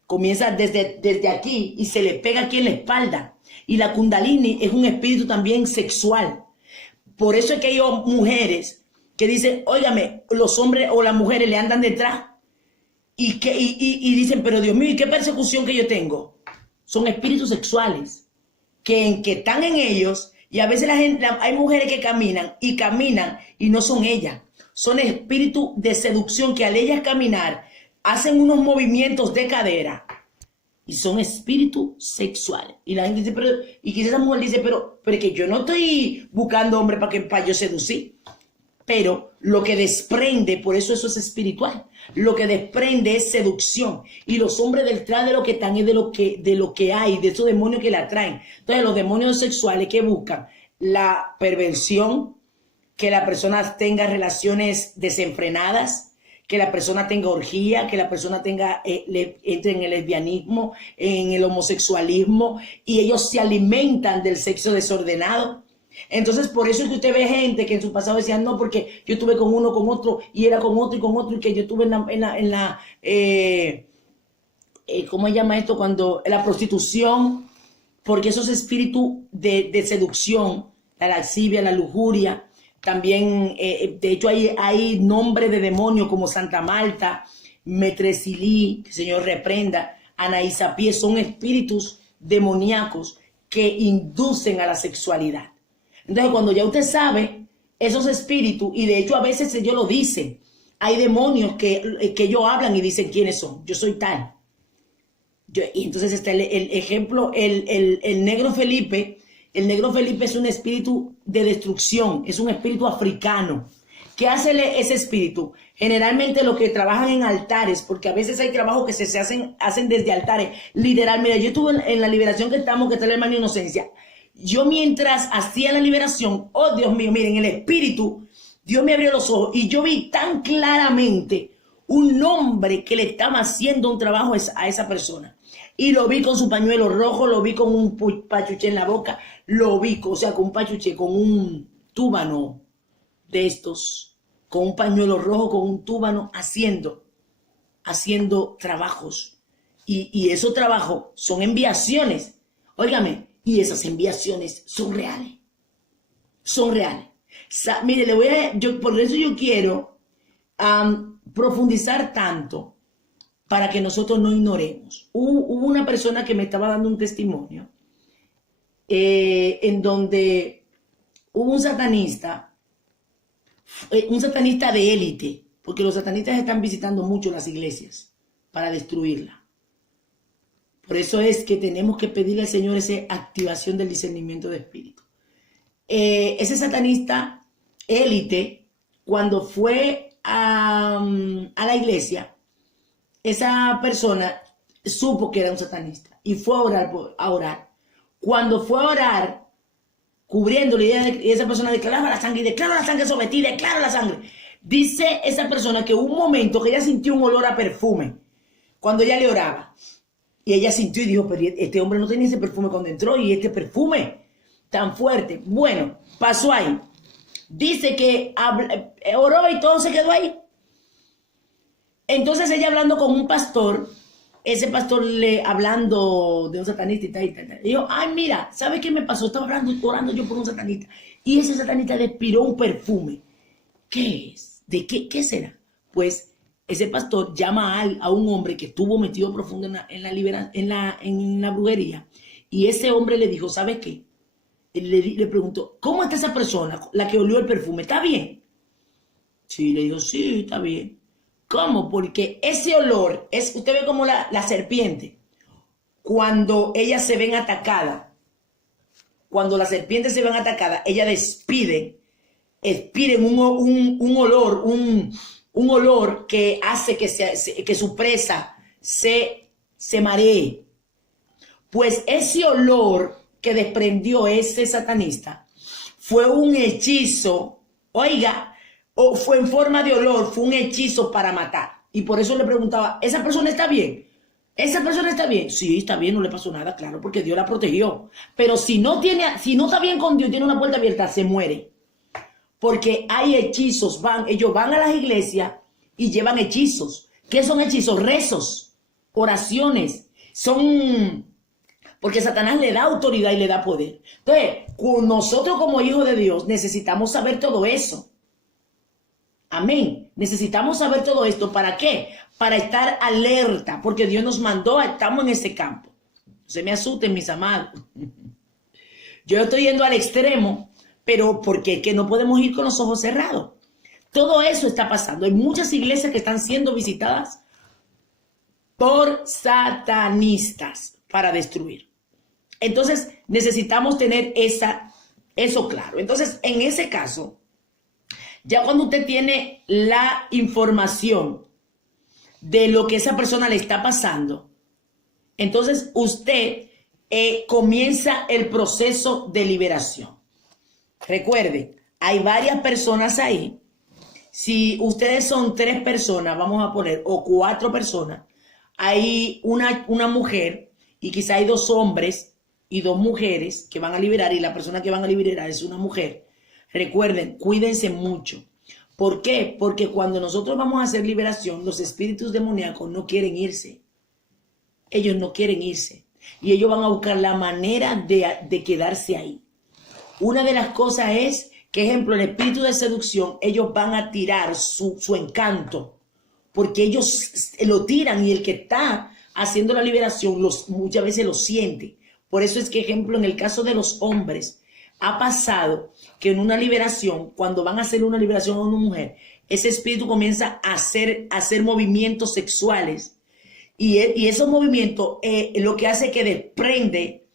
Comienza desde aquí y se le pega aquí en la espalda. Y la kundalini es un espíritu también sexual. Por eso es que hay mujeres que dicen, óigame, los hombres o las mujeres le andan detrás y dicen, pero Dios mío, ¿y qué persecución que yo tengo? Son espíritus sexuales que están en ellos y a veces hay mujeres que caminan y no son ellas. Son espíritus de seducción que al ellas caminar hacen unos movimientos de cadera y son espíritus sexuales. Y la gente dice, y quizás esa mujer dice, pero es que yo no estoy buscando hombre para yo seducir. Pero lo que desprende, por eso es espiritual, lo que desprende es seducción. Y los hombres detrás de lo que están es de lo que hay, de esos demonios que la atraen. Entonces los demonios sexuales que buscan la perversión, que la persona tenga relaciones desenfrenadas, que la persona tenga orgía, que la persona entre en el lesbianismo, en el homosexualismo, y ellos se alimentan del sexo desordenado. Entonces, por eso es que usted ve gente que en su pasado decían, no, porque yo estuve con uno, con otro, y era con otro y con otro, y que yo estuve ¿cómo se llama esto? Cuando la prostitución, porque esos espíritus de seducción, la lascivia, la lujuria, también, de hecho, hay nombres de demonios como Santa Marta, Metresilí, que el Señor reprenda, Anaísapié, son espíritus demoníacos que inducen a la sexualidad. Entonces, cuando ya usted sabe esos espíritus, y de hecho a veces ellos lo dicen, hay demonios que ellos hablan y dicen quiénes son, yo soy tal. Y entonces está el ejemplo, el negro Felipe. El negro Felipe es un espíritu de destrucción, es un espíritu africano. ¿Qué hace ese espíritu? Generalmente los que trabajan en altares, porque a veces hay trabajos que se hacen desde altares. Literal, mira, yo estuve en la liberación que está la hermana Inocencia. Yo mientras hacía la liberación, oh Dios mío, miren, el espíritu, Dios me abrió los ojos y yo vi tan claramente un hombre que le estaba haciendo un trabajo a esa persona. Y lo vi con su pañuelo rojo, lo vi con un pachuché en la boca, lo vi, o sea, con un pachuché, con un túbano de estos, con un pañuelo rojo, con un túbano, haciendo trabajos. Y esos trabajos son enviaciones. Óigame, y esas enviaciones son reales. Son reales. Mire, por eso yo quiero profundizar tanto para que nosotros no ignoremos. Hubo una persona que me estaba dando un testimonio en donde hubo un satanista de élite, porque los satanistas están visitando mucho las iglesias para destruirla. Por eso es que tenemos que pedirle al Señor esa activación del discernimiento de espíritu. ese satanista élite, cuando fue a la iglesia, esa persona supo que era un satanista y fue a orar. Cuando fue a orar, cubriéndole, y esa persona declaraba la sangre, y declaró la sangre sobre ti, declaró la sangre. Dice esa persona que hubo un momento que ella sintió un olor a perfume cuando ella le oraba. Y ella sintió y dijo, pero este hombre no tenía ese perfume cuando entró, y este perfume tan fuerte. Bueno, pasó ahí. Dice que oró y todo se quedó ahí. Entonces ella hablando con un pastor, ese pastor le hablando de un satanista y tal. Dijo, ay, mira, ¿sabes qué me pasó? Estaba orando yo por un satanista. Y ese satanista despiró un perfume. ¿Qué es? ¿De qué será? Pues ese pastor llama a un hombre que estuvo metido profundo en la brujería. Y ese hombre le dijo, ¿sabes qué? Le preguntó, ¿cómo está esa persona, la que olió el perfume? ¿Está bien? Sí, le dijo, sí, está bien. ¿Cómo? Porque ese olor es, usted ve como la serpiente, cuando ellas se ven atacadas, cuando las serpientes se ven atacadas, ellas despiden un olor que hace que su presa se maree. Pues ese olor que desprendió ese satanista fue un hechizo, oiga, o fue en forma de olor, fue un hechizo para matar. Y por eso le preguntaba, ¿esa persona está bien? ¿Esa persona está bien? Sí, está bien, no le pasó nada, claro, porque Dios la protegió. Pero si no está bien con Dios, tiene una puerta abierta, se muere. Porque hay hechizos, ellos van a las iglesias y llevan hechizos. ¿Qué son hechizos? Rezos, oraciones. Porque Satanás le da autoridad y le da poder. Entonces, nosotros como hijos de Dios necesitamos saber todo eso. Amén. Necesitamos saber todo esto. ¿Para qué? Para estar alerta, porque Dios nos mandó, estamos en ese campo. No se me asusten, mis amados. Yo estoy yendo al extremo, pero porque es que no podemos ir con los ojos cerrados. Todo eso está pasando. Hay muchas iglesias que están siendo visitadas por satanistas para destruir. Entonces, necesitamos tener eso claro. Entonces, en ese caso, ya cuando usted tiene la información de lo que esa persona le está pasando, entonces usted comienza el proceso de liberación. Recuerden, hay varias personas ahí. Si ustedes son 3 personas, vamos a poner, o 4 personas, hay una mujer y quizá hay 2 hombres y 2 mujeres que van a liberar, y la persona que van a liberar es una mujer. Recuerden, cuídense mucho. ¿Por qué? Porque cuando nosotros vamos a hacer liberación, los espíritus demoníacos no quieren irse. Ellos no quieren irse. Y ellos van a buscar la manera de quedarse ahí. Una de las cosas es que, ejemplo, el espíritu de seducción, ellos van a tirar su encanto. Porque ellos lo tiran, y el que está haciendo la liberación muchas veces lo siente. Por eso es que, ejemplo, en el caso de los hombres, ha pasado que en una liberación, cuando van a hacer una liberación a una mujer, ese espíritu comienza a hacer movimientos sexuales. Y esos movimientos lo que hace que desprende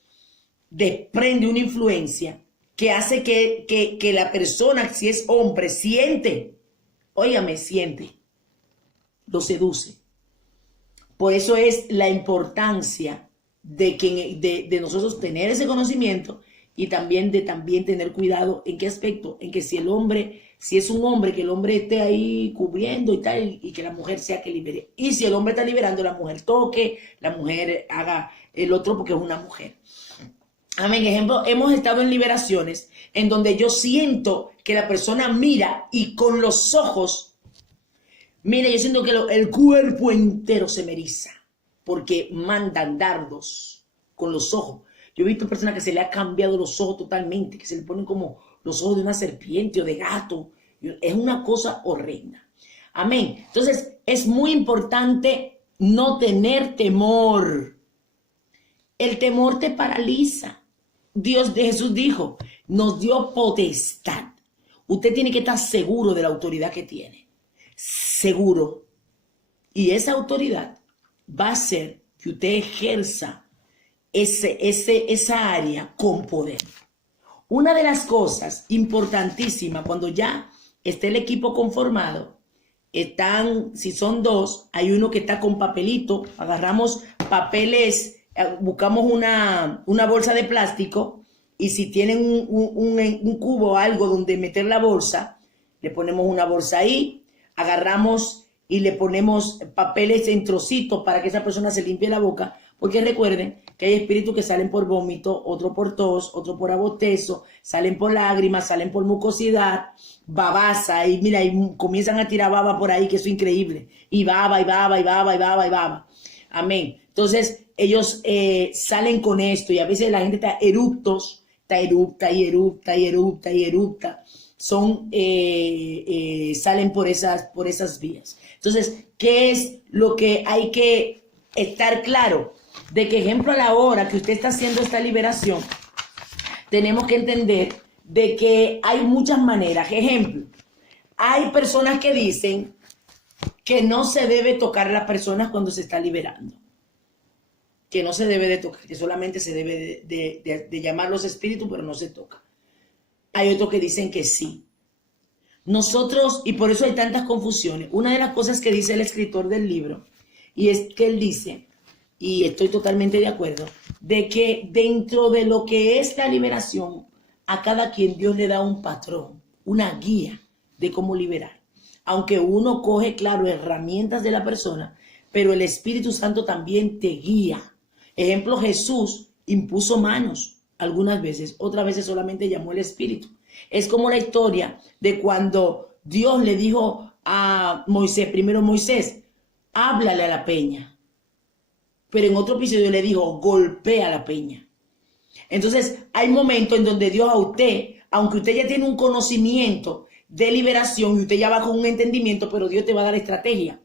una influencia que hace que la persona, si es hombre, siente, lo seduce. Por eso es la importancia de nosotros tener ese conocimiento, y también de tener cuidado. ¿En qué aspecto? En que si es un hombre, que el hombre esté ahí cubriendo y tal, y que la mujer sea que libere. Y si el hombre está liberando, la mujer toque, la mujer haga el otro, porque es una mujer. Amén. Ejemplo, hemos estado en liberaciones en donde yo siento que la persona mira, y con los ojos, mira, yo siento que el cuerpo entero se me eriza, porque mandan dardos con los ojos. Yo he visto personas que se le ha cambiado los ojos totalmente, que se le ponen como los ojos de una serpiente o de gato. Es una cosa horrenda. Amén. Entonces, es muy importante no tener temor. El temor te paraliza. Jesús dijo, nos dio potestad. Usted tiene que estar seguro de la autoridad que tiene. Seguro. Y esa autoridad va a hacer que usted ejerza esa área con poder. Una de las cosas importantísimas cuando ya esté el equipo conformado, si son dos, hay uno que está con papelito, agarramos papeles, buscamos una bolsa de plástico y si tienen un cubo o algo donde meter la bolsa, le ponemos una bolsa ahí, agarramos y le ponemos papeles en trocitos para que esa persona se limpie la boca, porque recuerden que hay espíritus que salen por vómito, otro por tos, otro por abotezo, salen por lágrimas, salen por mucosidad, babaza, y mira, y comienzan a tirar baba por ahí, que eso es increíble, y baba, y baba, y baba, y baba, y baba. Amén. Entonces, ellos salen con esto, y a veces la gente está eruptos, está erupta, y erupta, y erupta, y erupta. Salen por esas vías. Entonces, ¿qué es lo que hay que estar claro? De que, ejemplo, a la hora que usted está haciendo esta liberación, tenemos que entender de que hay muchas maneras. Ejemplo, hay personas que dicen que no se debe tocar a las personas cuando se está liberando. Que no se debe de tocar, que solamente se debe de llamar los espíritus, pero no se toca. Hay otros que dicen que sí. Nosotros, y por eso hay tantas confusiones, una de las cosas que dice el escritor del libro, y es que él dice, y estoy totalmente de acuerdo, de que dentro de lo que es la liberación, a cada quien Dios le da un patrón, una guía de cómo liberar. Aunque uno coge, claro, herramientas de la persona, pero el Espíritu Santo también te guía. Ejemplo, Jesús impuso manos algunas veces, otras veces solamente llamó el Espíritu. Es como la historia de cuando Dios le dijo a Moisés, primero Moisés, háblale a la peña. Pero en otro episodio le dijo, golpea la peña. Entonces, hay momentos en donde Dios a usted, aunque usted ya tiene un conocimiento de liberación y usted ya va con un entendimiento, pero Dios te va a dar estrategia.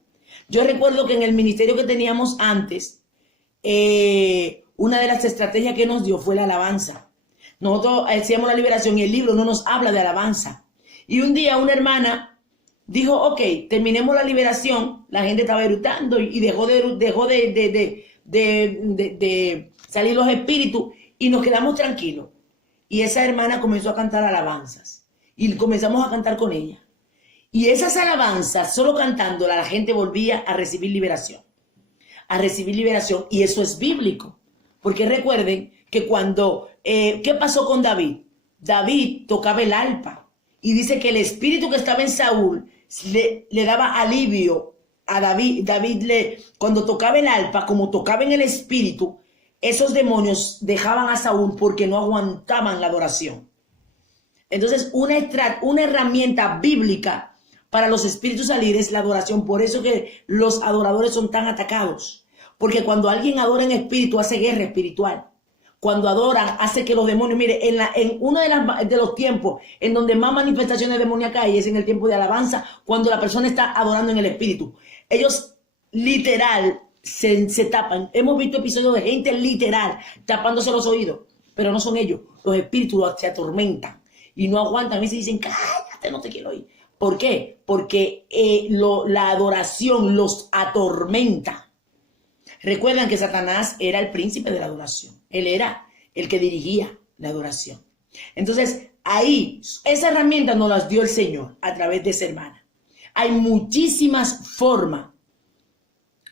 Yo recuerdo que en el ministerio que teníamos antes, una de las estrategias que nos dio fue la alabanza. Nosotros hacíamos la liberación y el libro no nos habla de alabanza. Y un día una hermana dijo, ok, terminemos la liberación. La gente estaba eructando y dejó de salir los espíritus y nos quedamos tranquilos. Y esa hermana comenzó a cantar alabanzas y comenzamos a cantar con ella. Y esas alabanzas, solo cantándola, la gente volvía a recibir liberación. A recibir liberación. Y eso es bíblico. Porque recuerden que cuando, ¿qué pasó con David? David tocaba el arpa. Y dice que el espíritu que estaba en Saúl le daba alivio a David. Cuando tocaba el arpa, como tocaba en el espíritu, esos demonios dejaban a Saúl porque no aguantaban la adoración. Entonces, una herramienta bíblica para los espíritus salir es la adoración. Por eso que los adoradores son tan atacados. Porque cuando alguien adora en espíritu, hace guerra espiritual. Cuando adoran, hace que los demonios, mire, en uno de los tiempos en donde más manifestaciones demoníacas hay es en el tiempo de alabanza, cuando la persona está adorando en el espíritu. Ellos literal se tapan. Hemos visto episodios de gente literal tapándose los oídos, pero no son ellos. Los espíritus se atormentan y no aguantan. A veces dicen, cállate, no te quiero oír. ¿Por qué? Porque la adoración los atormenta. Recuerdan que Satanás era el príncipe de la adoración. Él era el que dirigía la adoración. Entonces, ahí, esa herramienta nos las dio el Señor a través de esa hermana. Hay muchísimas formas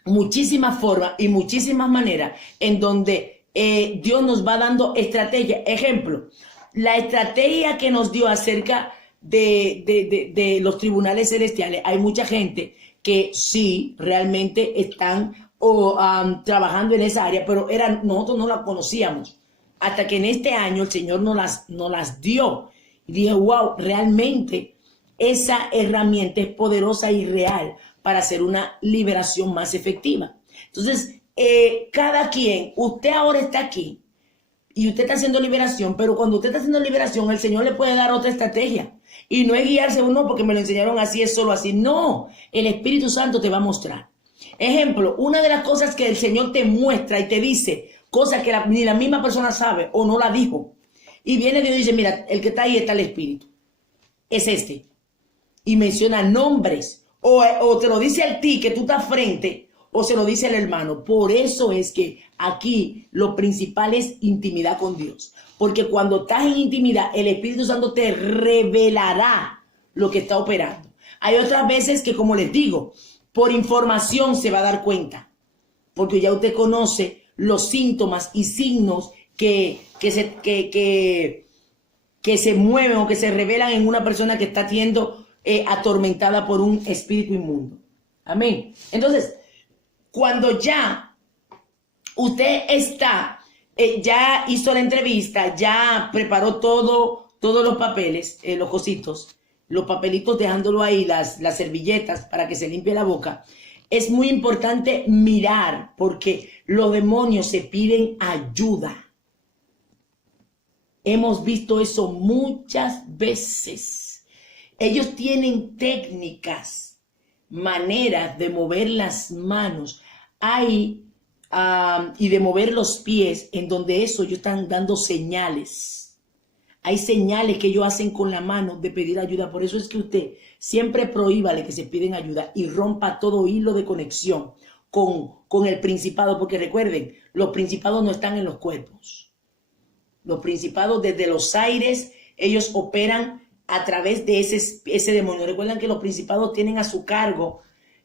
y muchísimas maneras en donde Dios nos va dando estrategia. Ejemplo, la estrategia que nos dio acerca de los tribunales celestiales. Hay mucha gente que sí, realmente están trabajando en esa área, pero nosotros no la conocíamos. Hasta que en este año el Señor nos las dio. Y dije, wow, realmente esa herramienta es poderosa y real para hacer una liberación más efectiva. Entonces, cada quien, usted ahora está aquí y usted está haciendo liberación, pero cuando usted está haciendo liberación, el Señor le puede dar otra estrategia. Y no es guiarse uno porque me lo enseñaron así, es solo así. No, el Espíritu Santo te va a mostrar. Ejemplo, una de las cosas que el Señor te muestra y te dice, cosas que ni la misma persona sabe o no la dijo. Y viene Dios y dice, mira, el que está ahí está el Espíritu. Es este. Y menciona nombres. O te lo dice a ti que tú estás frente. o se lo dice el hermano. Por eso es que aquí lo principal es intimidad con Dios. Porque cuando estás en intimidad, el Espíritu Santo te revelará lo que está operando. Hay otras veces que, como les digo, por información se va a dar cuenta. Porque ya usted conoce los síntomas y signos que se mueven o que se revelan en una persona que está siendo atormentada por un espíritu inmundo. Amén. Entonces, cuando ya usted está, ya hizo la entrevista, ya preparó todos los papeles, los cositos, los papelitos dejándolo ahí, las servilletas para que se limpie la boca, es muy importante mirar porque los demonios se piden ayuda. Hemos visto eso muchas veces. Ellos tienen técnicas, maneras de mover las manos y de mover los pies, en donde ellos están dando señales. Hay señales que ellos hacen con la mano de pedir ayuda. Por eso es que usted siempre prohíbale que se piden ayuda y rompa todo hilo de conexión con el principado. Porque recuerden, los principados no están en los cuerpos. Los principados desde los aires, ellos operan a través de ese demonio. Recuerden que los principados tienen a su cargo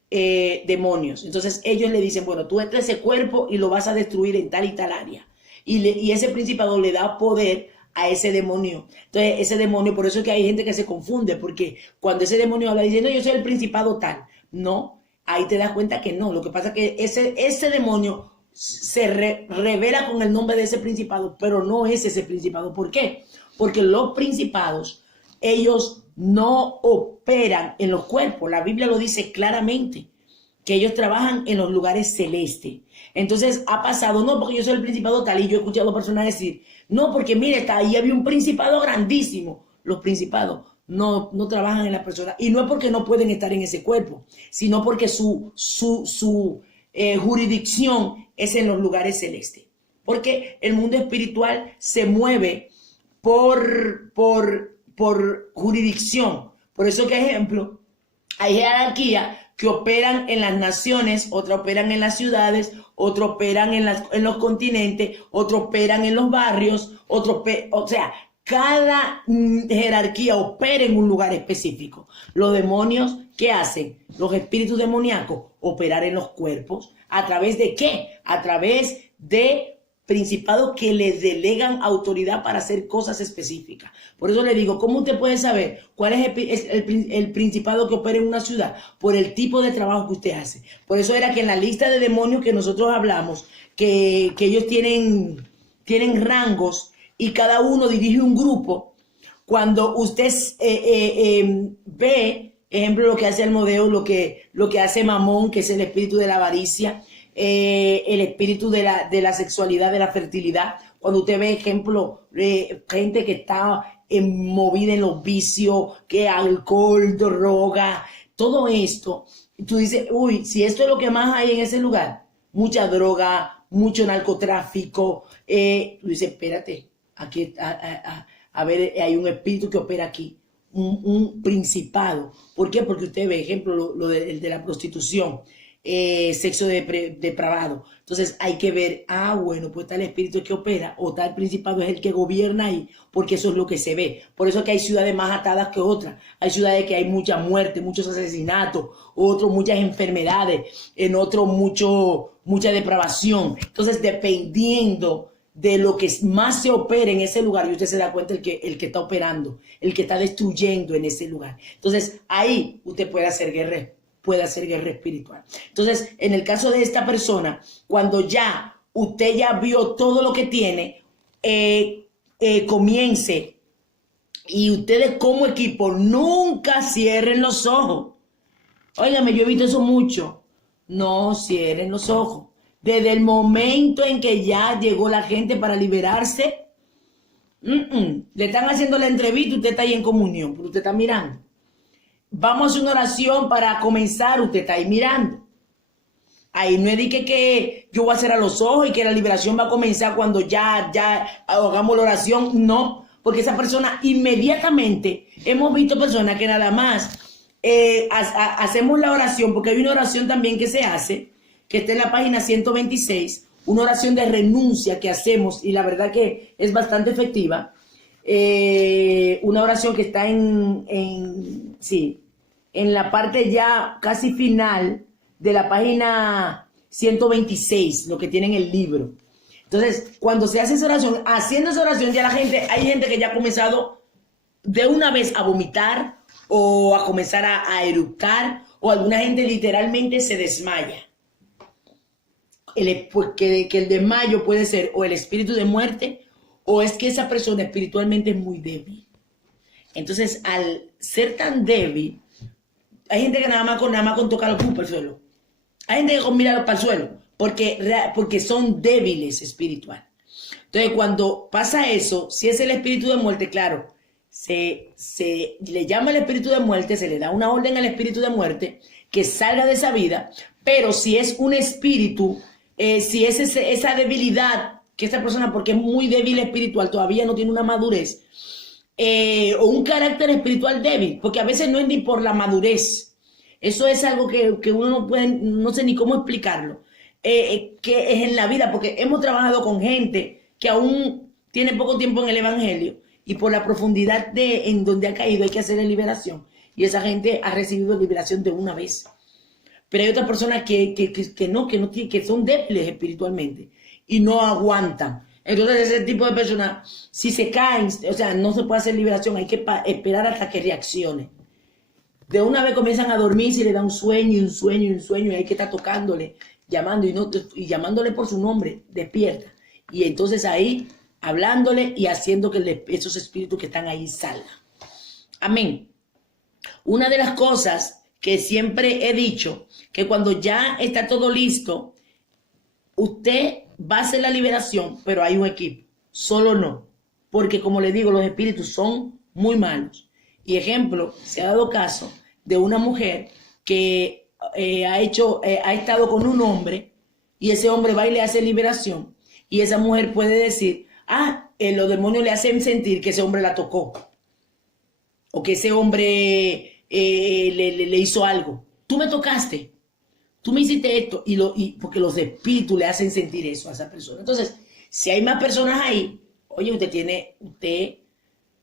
demonios. Entonces ellos le dicen, bueno, tú entras a ese cuerpo y lo vas a destruir en tal y tal área. Y ese principado le da poder a ese demonio. Entonces ese demonio, por eso es que hay gente que se confunde, porque cuando ese demonio habla diciendo yo soy el principado tal, no, ahí te das cuenta que no. Lo que pasa es que ese demonio se revela con el nombre de ese principado, pero no es ese principado. ¿Por qué? Porque los principados, ellos no operan en los cuerpos. La Biblia lo dice claramente, que ellos trabajan en los lugares celestes. Entonces ha pasado, no porque yo soy el principado tal, y yo he escuchado personas decir, no porque mire, ahí había un principado grandísimo. Los principados no trabajan en la persona, y no es porque no pueden estar en ese cuerpo, sino porque su jurisdicción es en los lugares celestes. Porque el mundo espiritual se mueve por jurisdicción. Por eso que, ejemplo, hay jerarquías que operan en las naciones, otras operan en las ciudades, otros operan en los continentes, otros operan en los barrios, o sea, cada jerarquía opera en un lugar específico. Los demonios, ¿qué hacen? Los espíritus demoníacos, operar en los cuerpos. ¿A través de qué? A través de principados que les delegan autoridad para hacer cosas específicas. Por eso le digo, ¿cómo usted puede saber cuál es el principado que opera en una ciudad? Por el tipo de trabajo que usted hace. Por eso era que en la lista de demonios que nosotros hablamos, que ellos tienen rangos y cada uno dirige un grupo. Cuando usted ve, ejemplo, lo que hace Asmodeo, lo que hace Mamón, que es el espíritu de la avaricia, el espíritu de la sexualidad, de la fertilidad. Cuando usted ve, ejemplo, gente que está movida en los vicios, que alcohol, droga, todo esto, tú dices, uy, si esto es lo que más hay en ese lugar, mucha droga, mucho narcotráfico, tú dices, espérate, aquí a ver, hay un espíritu que opera aquí, un principado. ¿Por qué? Porque usted ve, ejemplo, el de la prostitución, sexo depravado. Entonces hay que ver, bueno, pues tal espíritu que opera o tal principado es el que gobierna ahí, porque eso es lo que se ve. Por eso es que hay ciudades más atadas que otras. Hay ciudades que hay mucha muerte, muchos asesinatos, otros muchas enfermedades, en otros mucha depravación. Entonces, dependiendo de lo que más se opera en ese lugar, y usted se da cuenta el que está operando, el que está destruyendo en ese lugar. Entonces ahí usted puede hacer guerra espiritual. Entonces, en el caso de esta persona, cuando ya usted ya vio todo lo que tiene, comience, y ustedes como equipo nunca cierren los ojos. Óigame, yo he visto eso mucho. No cierren los ojos. Desde el momento en que ya llegó la gente para liberarse, le están haciendo la entrevista, usted está ahí en comunión, pero usted está mirando. Vamos a hacer una oración para comenzar, usted está ahí mirando. Ahí no es de que yo voy a cerrar los ojos y que la liberación va a comenzar cuando ya hagamos la oración. No, porque esa persona inmediatamente, hemos visto personas que nada más hacemos la oración, porque hay una oración también que se hace, que está en la página 126, una oración de renuncia que hacemos y la verdad que es bastante efectiva. Una oración que está en la parte ya casi final de la página 126, lo que tiene en el libro. Entonces, cuando se hace esa oración, haciendo esa oración, ya hay gente que ya ha comenzado de una vez a vomitar o a comenzar a eructar, o alguna gente literalmente se desmaya. Que el desmayo puede ser o el espíritu de muerte, o es que esa persona espiritualmente es muy débil. Entonces, al ser tan débil, hay gente que nada más con tocar los pies para el suelo. Hay gente que con mirar para el suelo, porque son débiles espiritual. Entonces, cuando pasa eso, si es el espíritu de muerte, claro, se le llama al espíritu de muerte, se le da una orden al espíritu de muerte que salga de esa vida, pero si es un espíritu, si es esa debilidad que esta persona, porque es muy débil espiritual, todavía no tiene una madurez, o un carácter espiritual débil, porque a veces no es ni por la madurez. Eso es algo que uno no puede, no sé ni cómo explicarlo, que es en la vida, porque hemos trabajado con gente que aún tiene poco tiempo en el evangelio y por la profundidad en donde ha caído hay que hacer liberación, y esa gente ha recibido liberación de una vez. Pero hay otras personas que son débiles espiritualmente y no aguantan. Entonces ese tipo de personas, si se caen, o sea, no se puede hacer liberación, hay que esperar hasta que reaccione. De una vez comienzan a dormir, si le da un sueño, y hay que estar tocándole, llamando y llamándole por su nombre, despierta. Y entonces ahí, hablándole y haciendo que esos espíritus que están ahí salgan. Amén. Una de las cosas que siempre he dicho, que cuando ya está todo listo, usted va a hacer la liberación, pero hay un equipo, solo no. Porque como le digo, los espíritus son muy malos. Y ejemplo, se ha dado caso de una mujer que ha estado con un hombre y ese hombre va y le hace liberación. Y esa mujer puede decir, los demonios le hacen sentir que ese hombre la tocó. O que ese hombre le hizo algo. Tú me tocaste. Tú me hiciste esto. Porque los espíritus le hacen sentir eso a esa persona. Entonces, si hay más personas ahí, oye, usted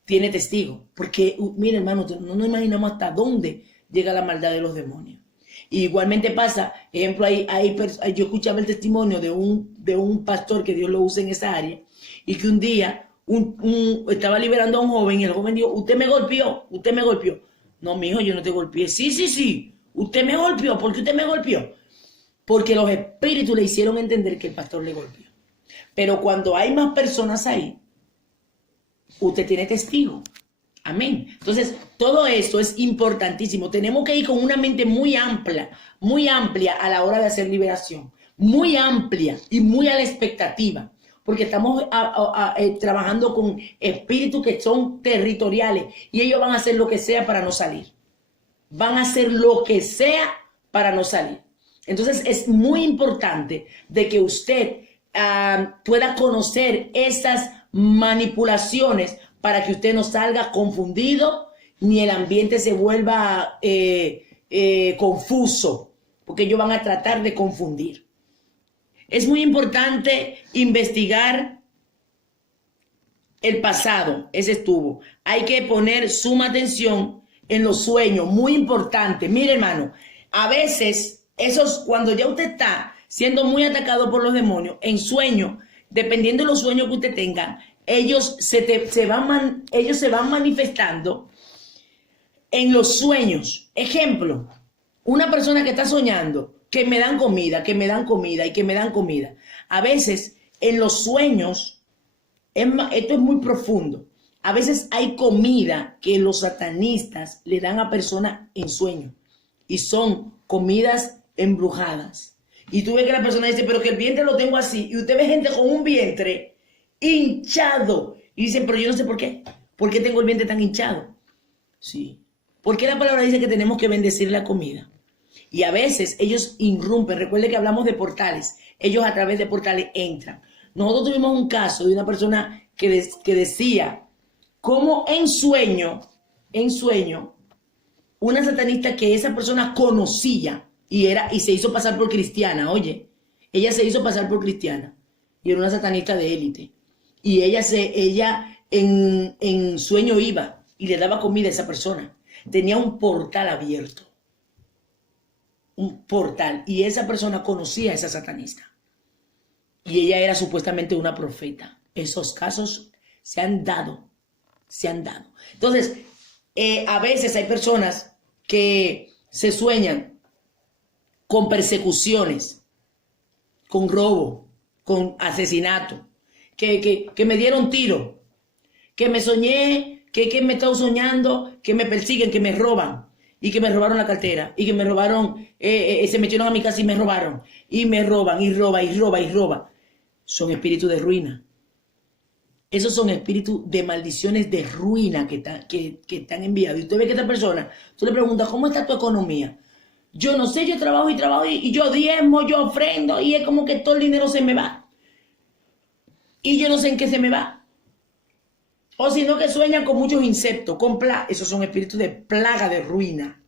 tiene testigo. Porque, mire, hermano, no nos imaginamos hasta dónde llega la maldad de los demonios. Y igualmente pasa, ejemplo, yo escuchaba el testimonio de un pastor que Dios lo usa en esa área, y que un día estaba liberando a un joven y el joven dijo, usted me golpeó. No, mijo, yo no te golpeé. Sí, usted me golpeó. ¿Por qué usted me golpeó? Porque los espíritus le hicieron entender que el pastor le golpeó. Pero cuando hay más personas ahí, usted tiene testigo. Amén. Entonces, todo esto es importantísimo. Tenemos que ir con una mente muy amplia a la hora de hacer liberación. Muy amplia y muy a la expectativa. Porque estamos trabajando con espíritus que son territoriales y ellos van a hacer lo que sea para no salir. Van a hacer lo que sea para no salir. Entonces, es muy importante de que usted pueda conocer esas manipulaciones para que usted no salga confundido ni el ambiente se vuelva confuso, porque ellos van a tratar de confundir. Es muy importante investigar el pasado, ese estuvo. Hay que poner suma atención en los sueños, muy importante. Mire, hermano, a veces, cuando ya usted está siendo muy atacado por los demonios, en sueño, dependiendo de los sueños que usted tenga, ellos se van manifestando en los sueños. Ejemplo, una persona que está soñando que me dan comida, y que me dan comida. A veces en los sueños, esto es muy profundo, a veces hay comida que los satanistas le dan a personas en sueño y son comidas embrujadas. Y tú ves que la persona dice, pero que el vientre lo tengo así, y usted ve gente con un vientre hinchado y dicen, pero yo no sé por qué. ¿Por qué tengo el vientre tan hinchado? Sí. ¿Por qué la palabra dice que tenemos que bendecir la comida? Y a veces ellos irrumpen. Recuerde que hablamos de portales. Ellos a través de portales entran. Nosotros tuvimos un caso de una persona que decía cómo en sueño, una satanista que esa persona conocía, y se hizo pasar por cristiana, oye. Ella se hizo pasar por cristiana y era una satanista de élite. Y ella en sueño iba y le daba comida a esa persona. Tenía un portal abierto. Un portal. Y esa persona conocía a esa satanista. Y ella era supuestamente una profeta. Esos casos se han dado. Se han dado. Entonces, a veces hay personas que se sueñan con persecuciones, con robo, con asesinato, que me dieron tiro, que me soñé, que me estaba soñando, que me persiguen, que me roban, y que me robaron la cartera, y que me robaron, se metieron a mi casa y me robaron, y me roban, y roba. Son espíritus de ruina. Esos son espíritus de maldiciones de ruina que están enviados. Y usted ve que esta persona, tú le preguntas, ¿cómo está tu economía? Yo no sé, yo trabajo y yo diezmo, yo ofrendo, y es como que todo el dinero se me va. Y yo no sé en qué se me va. O sino que sueñan con muchos insectos, esos son espíritus de plaga, de ruina.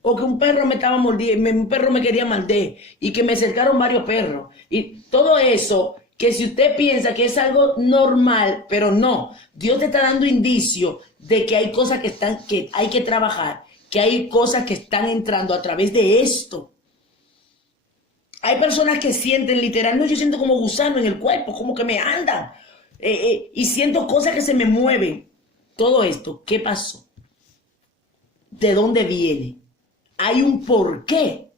O que un perro me estaba mordiendo, un perro me quería morder, y que me acercaron varios perros. Y todo eso, que si usted piensa que es algo normal, pero no. Dios te está dando indicio de que hay cosas que hay que trabajar, que hay cosas que están entrando a través de esto. Hay personas que sienten literal, no, yo siento como gusano en el cuerpo, como que me andan, y siento cosas que se me mueven. Todo esto, ¿qué pasó? ¿De dónde viene? Hay un porqué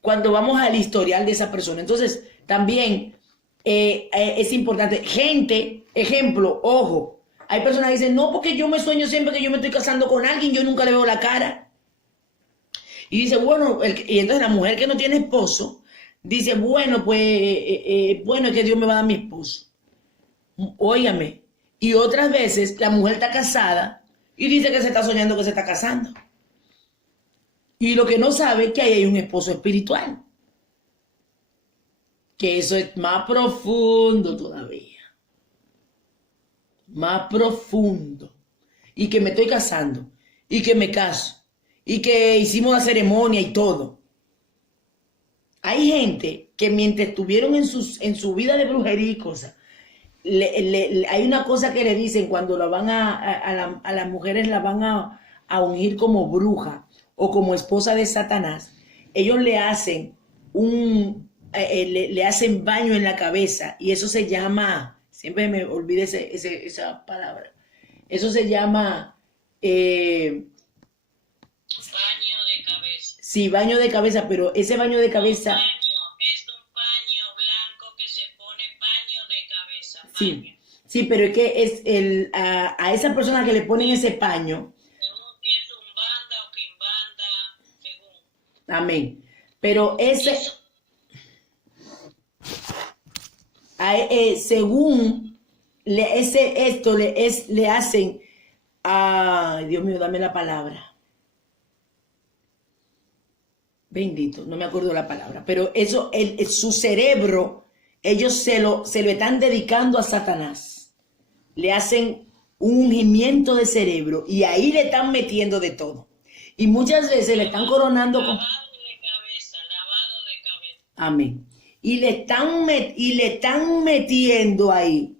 cuando vamos al historial de esa persona. Entonces, también es importante. Gente, ejemplo, ojo, hay personas que dicen, no, porque yo me sueño siempre que yo me estoy casando con alguien, yo nunca le veo la cara. Y dice, bueno, y entonces la mujer que no tiene esposo, dice, bueno, pues, bueno, es que Dios me va a dar mi esposo. Óigame. Y otras veces la mujer está casada y dice que se está soñando que se está casando. Y lo que no sabe es que ahí hay un esposo espiritual. Que eso es más profundo todavía. Más profundo. Y que me estoy casando. Y que me caso. Y que hicimos la ceremonia y todo. Hay gente que mientras estuvieron en su vida de brujería y cosas, hay una cosa que le dicen cuando la van a las mujeres la van a ungir como bruja o como esposa de Satanás. Ellos le hacen le hacen baño en la cabeza y eso se llama, siempre me olvidé esa palabra, eso se llama baño de cabeza. Sí, baño de cabeza, pero ese baño de cabeza Es un paño blanco que se pone paño de cabeza. sí, sí, pero es que a esa persona que le ponen ese paño, Según si es un banda o quimbanda, según. amén, pero según le hacen, ay Dios mío, dame la palabra. Bendito, no me acuerdo la palabra, pero eso, su cerebro, ellos se lo están dedicando a Satanás. Le hacen un ungimiento de cerebro y ahí le están metiendo de todo. Y muchas veces le están coronando con... Lavado de cabeza. Amén. Y le están metiendo ahí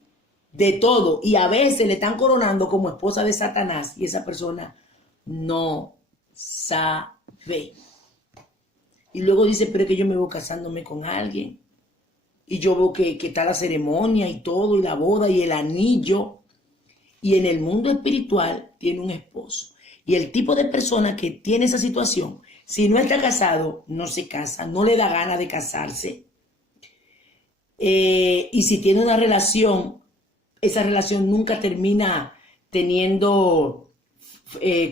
de todo. Y a veces le están coronando como esposa de Satanás y esa persona no sabe. Y luego dice, pero es que yo me voy casándome con alguien. Y yo veo que está la ceremonia y todo, y la boda y el anillo. Y en el mundo espiritual tiene un esposo. Y el tipo de persona que tiene esa situación, si no está casado, no se casa, no le da gana de casarse. Y si tiene una relación, esa relación nunca termina teniendo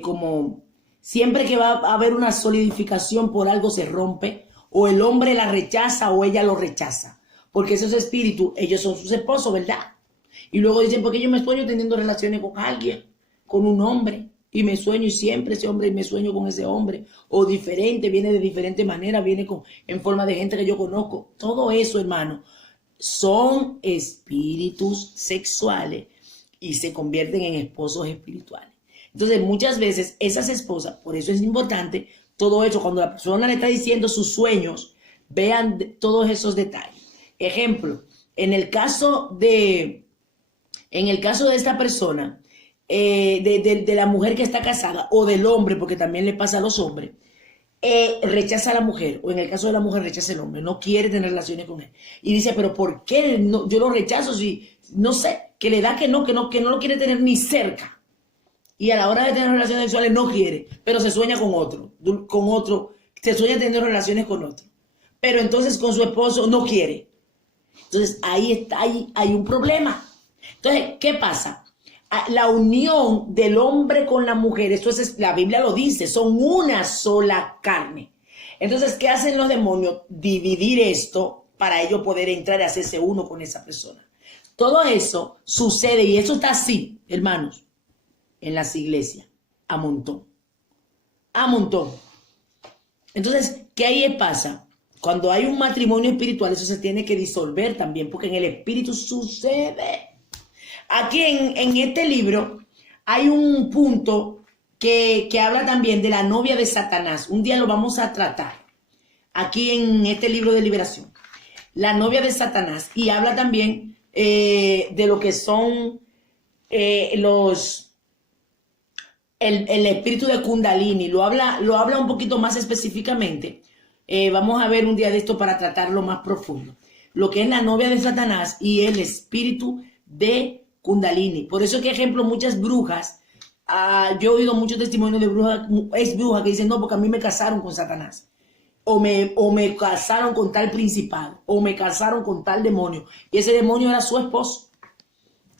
como... Siempre que va a haber una solidificación por algo se rompe, o el hombre la rechaza o ella lo rechaza, porque esos espíritus, ellos son sus esposos, ¿verdad? Y luego dicen, porque yo me sueño teniendo relaciones con alguien, con un hombre, y me sueño y siempre ese hombre, y me sueño con ese hombre, o diferente, viene de diferente manera, viene en forma de gente que yo conozco. Todo eso, hermano, son espíritus sexuales y se convierten en esposos espirituales. Entonces, muchas veces esas esposas, por eso es importante todo eso. Cuando la persona le está diciendo sus sueños, vean todos esos detalles. Ejemplo, en el caso de esta persona, de la mujer que está casada o del hombre, porque también le pasa a los hombres, rechaza a la mujer, o en el caso de la mujer rechaza al hombre, no quiere tener relaciones con él. Y dice, pero ¿por qué no, yo lo rechazo si, no sé, que le da que no lo quiere tener ni cerca? Y a la hora de tener relaciones sexuales no quiere, pero se sueña con otro, se sueña teniendo relaciones con otro. Pero entonces con su esposo no quiere. Entonces ahí hay un problema. Entonces, ¿qué pasa? La unión del hombre con la mujer, eso es, la Biblia lo dice, son una sola carne. Entonces, ¿qué hacen los demonios? Dividir esto para ellos poder entrar y hacerse uno con esa persona. Todo eso sucede, y eso está así, hermanos, en las iglesias, a montón. A montón. Entonces, ¿qué ahí pasa? Cuando hay un matrimonio espiritual, eso se tiene que disolver también, porque en el espíritu sucede. Aquí en este libro hay un punto que habla también de la novia de Satanás. Un día lo vamos a tratar aquí en este libro de liberación. La novia de Satanás. Y habla también de lo que son el espíritu de Kundalini. Lo habla un poquito más específicamente. Vamos a ver un día de esto para tratarlo más profundo. Lo que es la novia de Satanás y el espíritu de Kundalini. Por eso que, ejemplo, muchas brujas, yo he oído muchos testimonios de brujas, brujas que dicen, no, porque a mí me casaron con Satanás. O me casaron con tal principado, o me casaron con tal demonio. Y ese demonio era su esposo.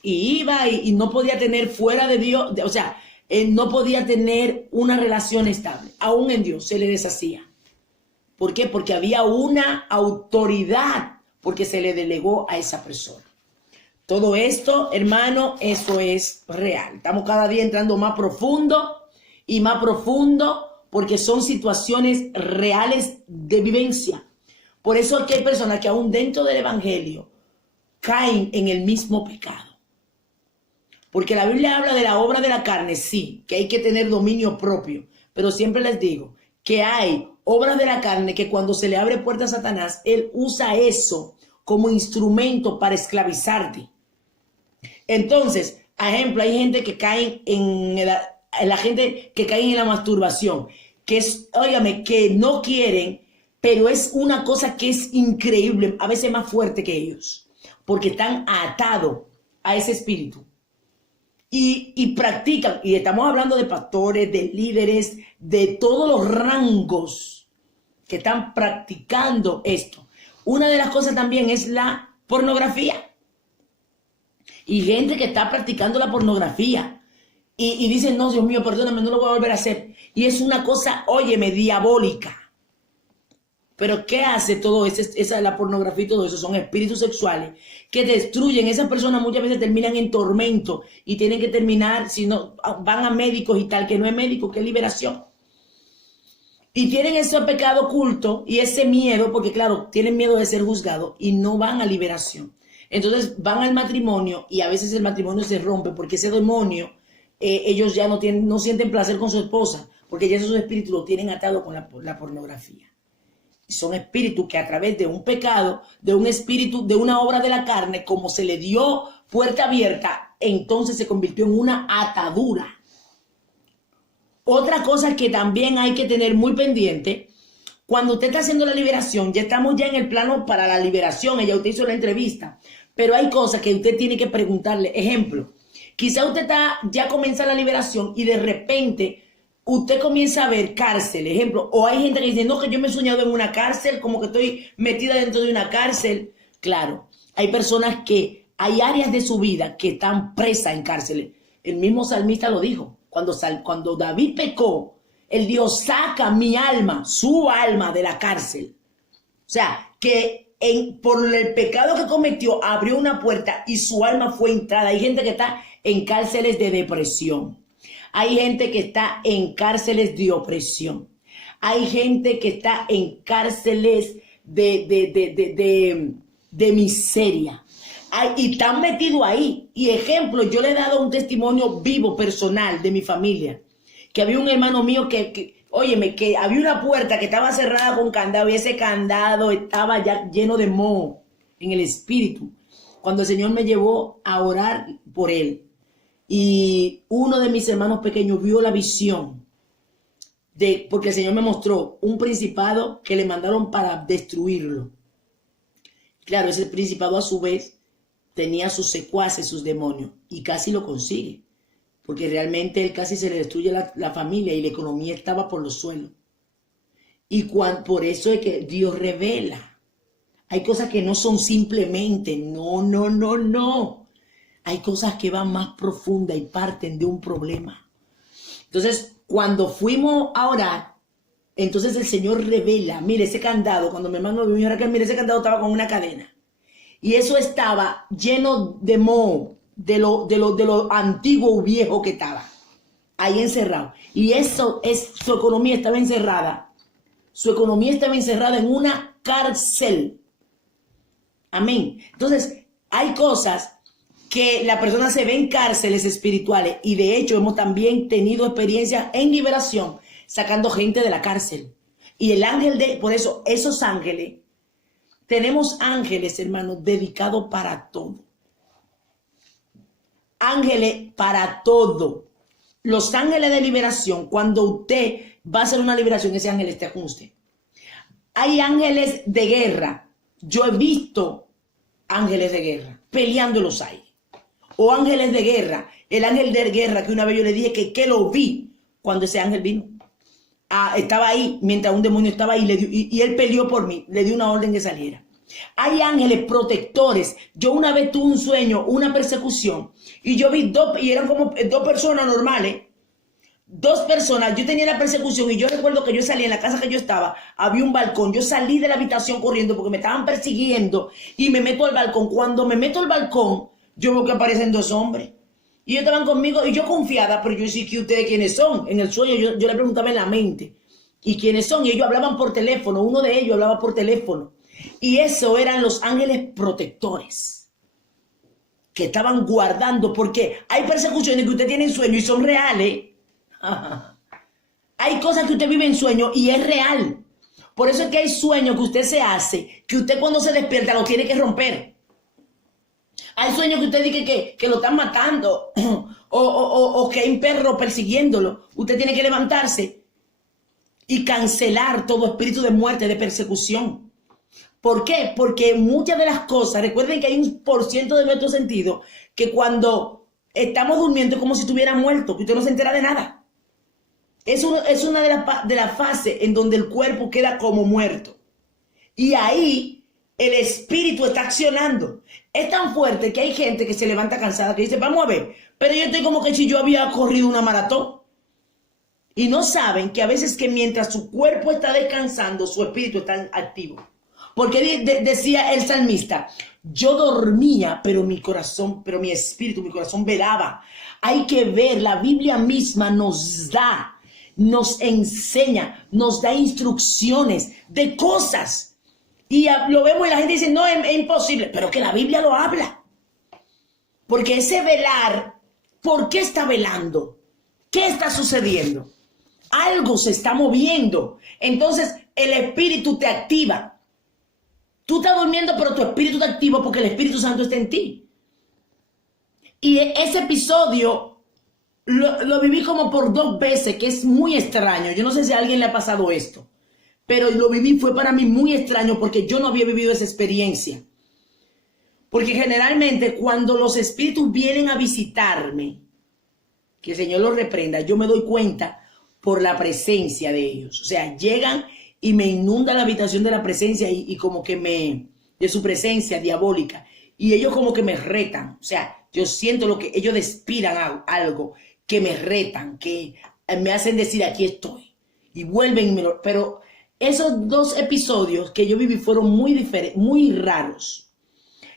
Y iba y no podía tener fuera de Dios, o sea, no podía tener una relación estable. Aún en Dios se le deshacía. ¿Por qué? Porque había una autoridad, porque se le delegó a esa persona. Todo esto, hermano, eso es real. Estamos cada día entrando más profundo y más profundo porque son situaciones reales de vivencia. Por eso es que hay personas que aún dentro del evangelio caen en el mismo pecado. Porque la Biblia habla de la obra de la carne, sí, que hay que tener dominio propio. Pero siempre les digo que hay obras de la carne que cuando se le abre puerta a Satanás, él usa eso como instrumento para esclavizarte. Entonces, por ejemplo, hay gente que cae la gente que cae en la masturbación, que es, óigame, que no quieren, pero es una cosa que es increíble, a veces más fuerte que ellos, porque están atados a ese espíritu. Y practican, y estamos hablando de pastores, de líderes, de todos los rangos que están practicando esto. Una de las cosas también es la pornografía. Y gente que está practicando la pornografía y dicen, no, Dios mío, perdóname, no lo voy a volver a hacer. Y es una cosa, óyeme, diabólica. Pero ¿qué hace todo eso? La pornografía y todo eso son espíritus sexuales que destruyen. Esas personas muchas veces terminan en tormento y tienen que terminar, si no, van a médicos y tal, que no es médico, que es liberación. Y tienen ese pecado oculto y ese miedo, porque claro, tienen miedo de ser juzgados y no van a liberación. Entonces van al matrimonio y a veces el matrimonio se rompe porque ese demonio, ellos ya no sienten placer con su esposa, porque ya esos espíritus lo tienen atado con la pornografía. Y son espíritus que a través de un pecado, de un espíritu, de una obra de la carne, como se le dio puerta abierta, entonces se convirtió en una atadura. Otra cosa que también hay que tener muy pendiente, cuando usted está haciendo la liberación, ya estamos ya en el plano para la liberación, ya usted hizo la entrevista, pero hay cosas que usted tiene que preguntarle. Ejemplo, quizá usted ya comienza la liberación y de repente usted comienza a ver cárcel, ejemplo, o hay gente que dice, no, que yo me he soñado en una cárcel, como que estoy metida dentro de una cárcel. Claro, hay personas que hay áreas de su vida que están presas en cárceles. El mismo salmista lo dijo, cuando David pecó, él dijo, saca mi alma, su alma de la cárcel. O sea, que por el pecado que cometió, abrió una puerta y su alma fue entrada. Hay gente que está en cárceles de depresión. Hay gente que está en cárceles de opresión. Hay gente que está en cárceles de miseria. Y están metidos ahí. Y ejemplo, yo le he dado un testimonio vivo, personal, de mi familia. Que había un hermano mío que Óyeme, que había una puerta que estaba cerrada con candado y ese candado estaba ya lleno de moho en el espíritu. Cuando el Señor me llevó a orar por él y uno de mis hermanos pequeños vio la visión porque el Señor me mostró un principado que le mandaron para destruirlo. Claro, ese principado a su vez tenía sus secuaces, sus demonios, y casi lo consigue, porque realmente él casi se le destruye la familia y la economía estaba por los suelos. Y por eso es que Dios revela. Hay cosas que no son simplemente, no. Hay cosas que van más profundas y parten de un problema. Entonces, cuando fuimos a orar, entonces el Señor revela, mire ese candado, cuando mi hermano me dijo que mire ese candado estaba con una cadena. Y eso estaba lleno de moho, de lo antiguo viejo que estaba ahí encerrado. Y su economía estaba encerrada. Su economía estaba encerrada en una cárcel. Amén. Entonces, hay cosas que la persona se ve en cárceles espirituales y de hecho hemos también tenido experiencias en liberación sacando gente de la cárcel. Y el ángel por eso, esos ángeles, tenemos ángeles, hermanos, dedicados para todo. Ángeles para todo. Los ángeles de liberación, cuando usted va a hacer una liberación, ese ángel está con usted. Hay ángeles de guerra. Yo he visto ángeles de guerra peleando en los aires. O ángeles de guerra. El ángel de guerra que una vez yo le dije que lo vi cuando ese ángel vino. Estaba ahí mientras un demonio estaba ahí y él peleó por mí. Le dio una orden que saliera. Hay ángeles protectores. Yo una vez tuve un sueño, una persecución. Y yo vi y eran como dos personas normales. Dos personas, yo tenía la persecución y yo recuerdo que yo salí en la casa que yo estaba, había un balcón, yo salí de la habitación corriendo porque me estaban persiguiendo y me meto al balcón. Cuando me meto al balcón, yo veo que aparecen dos hombres y ellos estaban conmigo y yo confiada, pero yo decía, ¿que ustedes quiénes son? En el sueño yo le preguntaba en la mente, ¿y quiénes son? Y ellos hablaban por teléfono, uno de ellos hablaba por teléfono y eso eran los ángeles protectores que estaban guardando, porque hay persecuciones que usted tiene en sueño y son reales. Hay cosas que usted vive en sueño y es real. Por eso es que hay sueños que usted se hace, que usted cuando se despierta lo tiene que romper. Hay sueños que usted dice que lo están matando o que hay un perro persiguiéndolo. Usted tiene que levantarse y cancelar todo espíritu de muerte, de persecución. ¿Por qué? Porque muchas de las cosas, recuerden que hay un % de nuestro sentido que cuando estamos durmiendo es como si estuviera muerto, que usted no se entera de nada. Es una de las fases en donde el cuerpo queda como muerto. Y ahí el espíritu está accionando. Es tan fuerte que hay gente que se levanta cansada, que dice, vamos a ver, pero yo estoy como que si yo había corrido una maratón. Y no saben que a veces que mientras su cuerpo está descansando, su espíritu está activo. Porque decía el salmista, yo dormía, pero mi espíritu, mi corazón velaba. Hay que ver, la Biblia misma nos enseña, nos da instrucciones de cosas. Y lo vemos y la gente dice, no, es imposible, pero que la Biblia lo habla. Porque ese velar, ¿por qué está velando? ¿Qué está sucediendo? Algo se está moviendo. Entonces el espíritu te activa. Tú estás durmiendo, pero tu espíritu está activo porque el Espíritu Santo está en ti. Y ese episodio lo viví como por 2 veces, que es muy extraño. Yo no sé si a alguien le ha pasado esto, pero lo viví, fue para mí muy extraño porque yo no había vivido esa experiencia. Porque generalmente cuando los espíritus vienen a visitarme, que el Señor los reprenda, yo me doy cuenta por la presencia de ellos. O sea, llegan y me inunda la habitación de la presencia y como que de su presencia diabólica. Y ellos como que me retan. O sea, yo siento lo que ellos despiran algo, que me retan, que me hacen decir, aquí estoy. Y vuelven, pero esos 2 episodios que yo viví fueron muy diferentes, muy raros.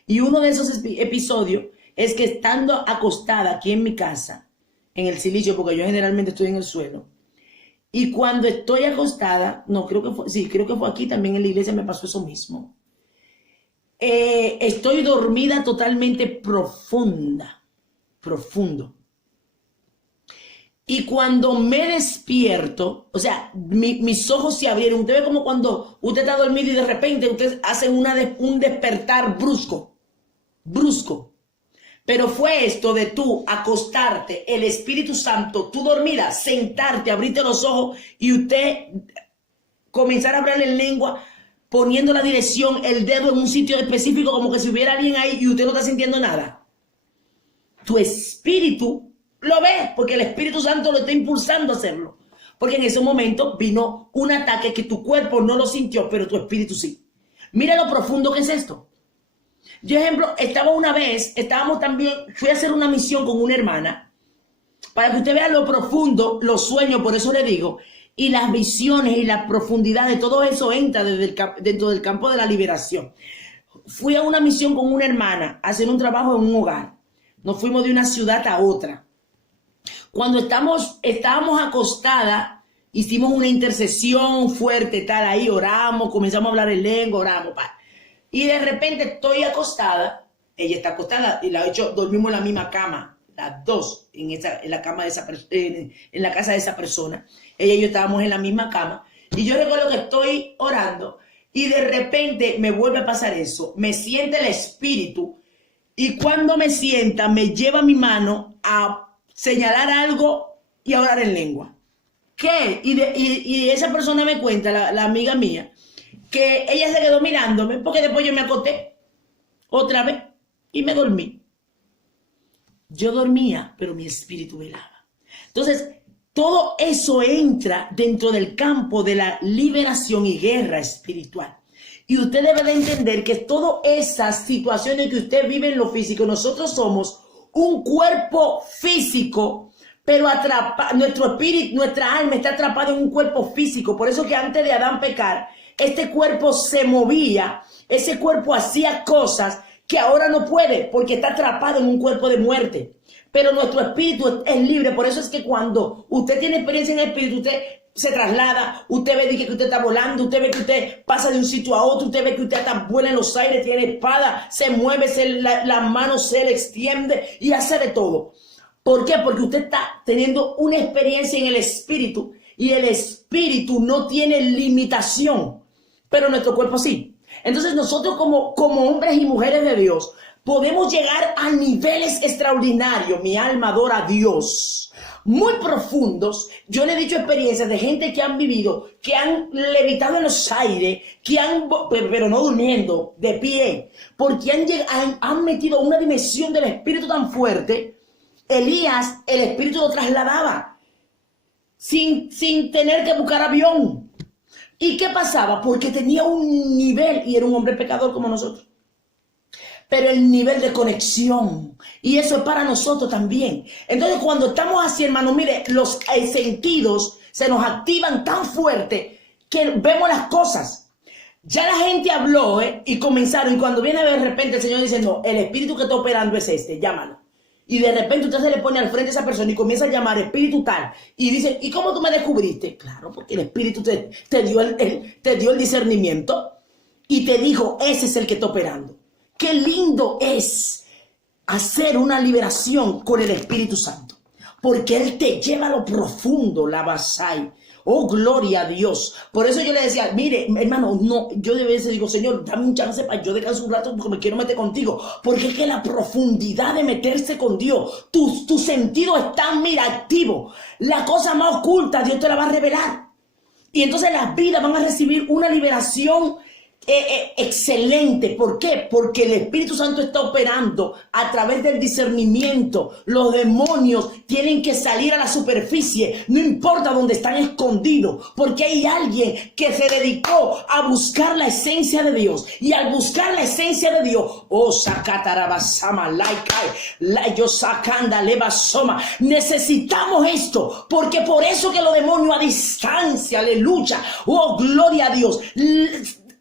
Y uno de esos episodios es que estando acostada aquí en mi casa, en el silicio, porque yo generalmente estoy en el suelo, y cuando estoy acostada, creo que fue aquí también en la iglesia me pasó eso mismo. Estoy dormida totalmente profundo. Y cuando me despierto, o sea, mis ojos se abrieron. Usted ve como cuando usted está dormido y de repente usted hace un despertar brusco. Brusco. Pero fue esto de tú acostarte, el Espíritu Santo, tú dormida, sentarte, abrirte los ojos y usted comenzar a hablar en lengua, poniendo la dirección, el dedo en un sitio específico, como que si hubiera alguien ahí y usted no está sintiendo nada. Tu espíritu lo ve, porque el Espíritu Santo lo está impulsando a hacerlo. Porque en ese momento vino un ataque que tu cuerpo no lo sintió, pero tu espíritu sí. Mira lo profundo que es esto. Yo, ejemplo, fui a hacer una misión con una hermana, para que usted vea lo profundo, los sueños, por eso le digo, y las visiones y la profundidad de todo eso entra dentro del campo de la liberación. Fui a una misión con una hermana, a hacer un trabajo en un hogar. Nos fuimos de una ciudad a otra. Cuando estábamos acostadas, hicimos una intercesión fuerte, tal, ahí oramos, comenzamos a hablar en lengua, oramos, y de repente estoy acostada, ella está acostada, y dormimos en la misma cama, las dos, en la casa de esa persona. Ella y yo estábamos en la misma cama, y yo recuerdo que estoy orando, y de repente me vuelve a pasar eso, me siente el espíritu, y cuando me sienta, me lleva mi mano a señalar algo y a orar en lengua. ¿Qué? Y esa persona me cuenta, la amiga mía, que ella se quedó mirándome, porque después yo me acosté otra vez y me dormí. Yo dormía, pero mi espíritu velaba. Entonces, todo eso entra dentro del campo de la liberación y guerra espiritual. Y usted debe de entender que todas esas situaciones que usted vive en lo físico, nosotros somos un cuerpo físico, pero nuestro espíritu, nuestra alma está atrapada en un cuerpo físico. Por eso que antes de Adán pecar, este cuerpo se movía, ese cuerpo hacía cosas que ahora no puede porque está atrapado en un cuerpo de muerte. Pero nuestro espíritu es libre. Por eso es que cuando usted tiene experiencia en el espíritu, usted se traslada, usted ve que usted está volando, usted ve que usted pasa de un sitio a otro, usted ve que usted hasta vuela en los aires, tiene espada, se mueve, la mano se le extiende y hace de todo. ¿Por qué? Porque usted está teniendo una experiencia en el espíritu y el espíritu no tiene limitación. Pero nuestro cuerpo sí. Entonces nosotros como hombres y mujeres de Dios podemos llegar a niveles extraordinarios. Mi alma adora a Dios. Muy profundos. Yo le he dicho experiencias de gente que han vivido, que han levitado en los aires, pero no durmiendo, de pie. Porque han metido una dimensión del espíritu tan fuerte. Elías, el espíritu lo trasladaba sin tener que buscar avión. ¿Y qué pasaba? Porque tenía un nivel, y era un hombre pecador como nosotros, pero el nivel de conexión, y eso es para nosotros también. Entonces cuando estamos así, hermano, mire, los sentidos se nos activan tan fuerte que vemos las cosas. Ya la gente habló, y comenzaron, y cuando viene de repente el Señor dice, no, el espíritu que está operando es este, llámalo. Y de repente usted se le pone al frente a esa persona y comienza a llamar espíritu tal. Y dice, ¿y cómo tú me descubriste? Claro, porque el espíritu te dio el discernimiento y te dijo, ese es el que está operando. Qué lindo es hacer una liberación con el Espíritu Santo. Porque Él te lleva a lo profundo, la basai. Oh, gloria a Dios. Por eso yo le decía, mire, hermano, no, yo de veces digo, Señor, dame un chance para yo descansar un rato porque me quiero meter contigo. Porque es que la profundidad de meterse con Dios, tu sentido está, mira, activo. La cosa más oculta, Dios te la va a revelar. Y entonces las vidas van a recibir una liberación excelente. ¿Por qué? Porque el Espíritu Santo está operando a través del discernimiento. Los demonios tienen que salir a la superficie, no importa dónde están escondidos, porque hay alguien que se dedicó a buscar la esencia de Dios, y al buscar la esencia de Dios, oh sacatarabasama laikai yo sacanda levasoma, necesitamos esto, porque por eso que los demonios a distancia, aleluya, oh gloria a Dios,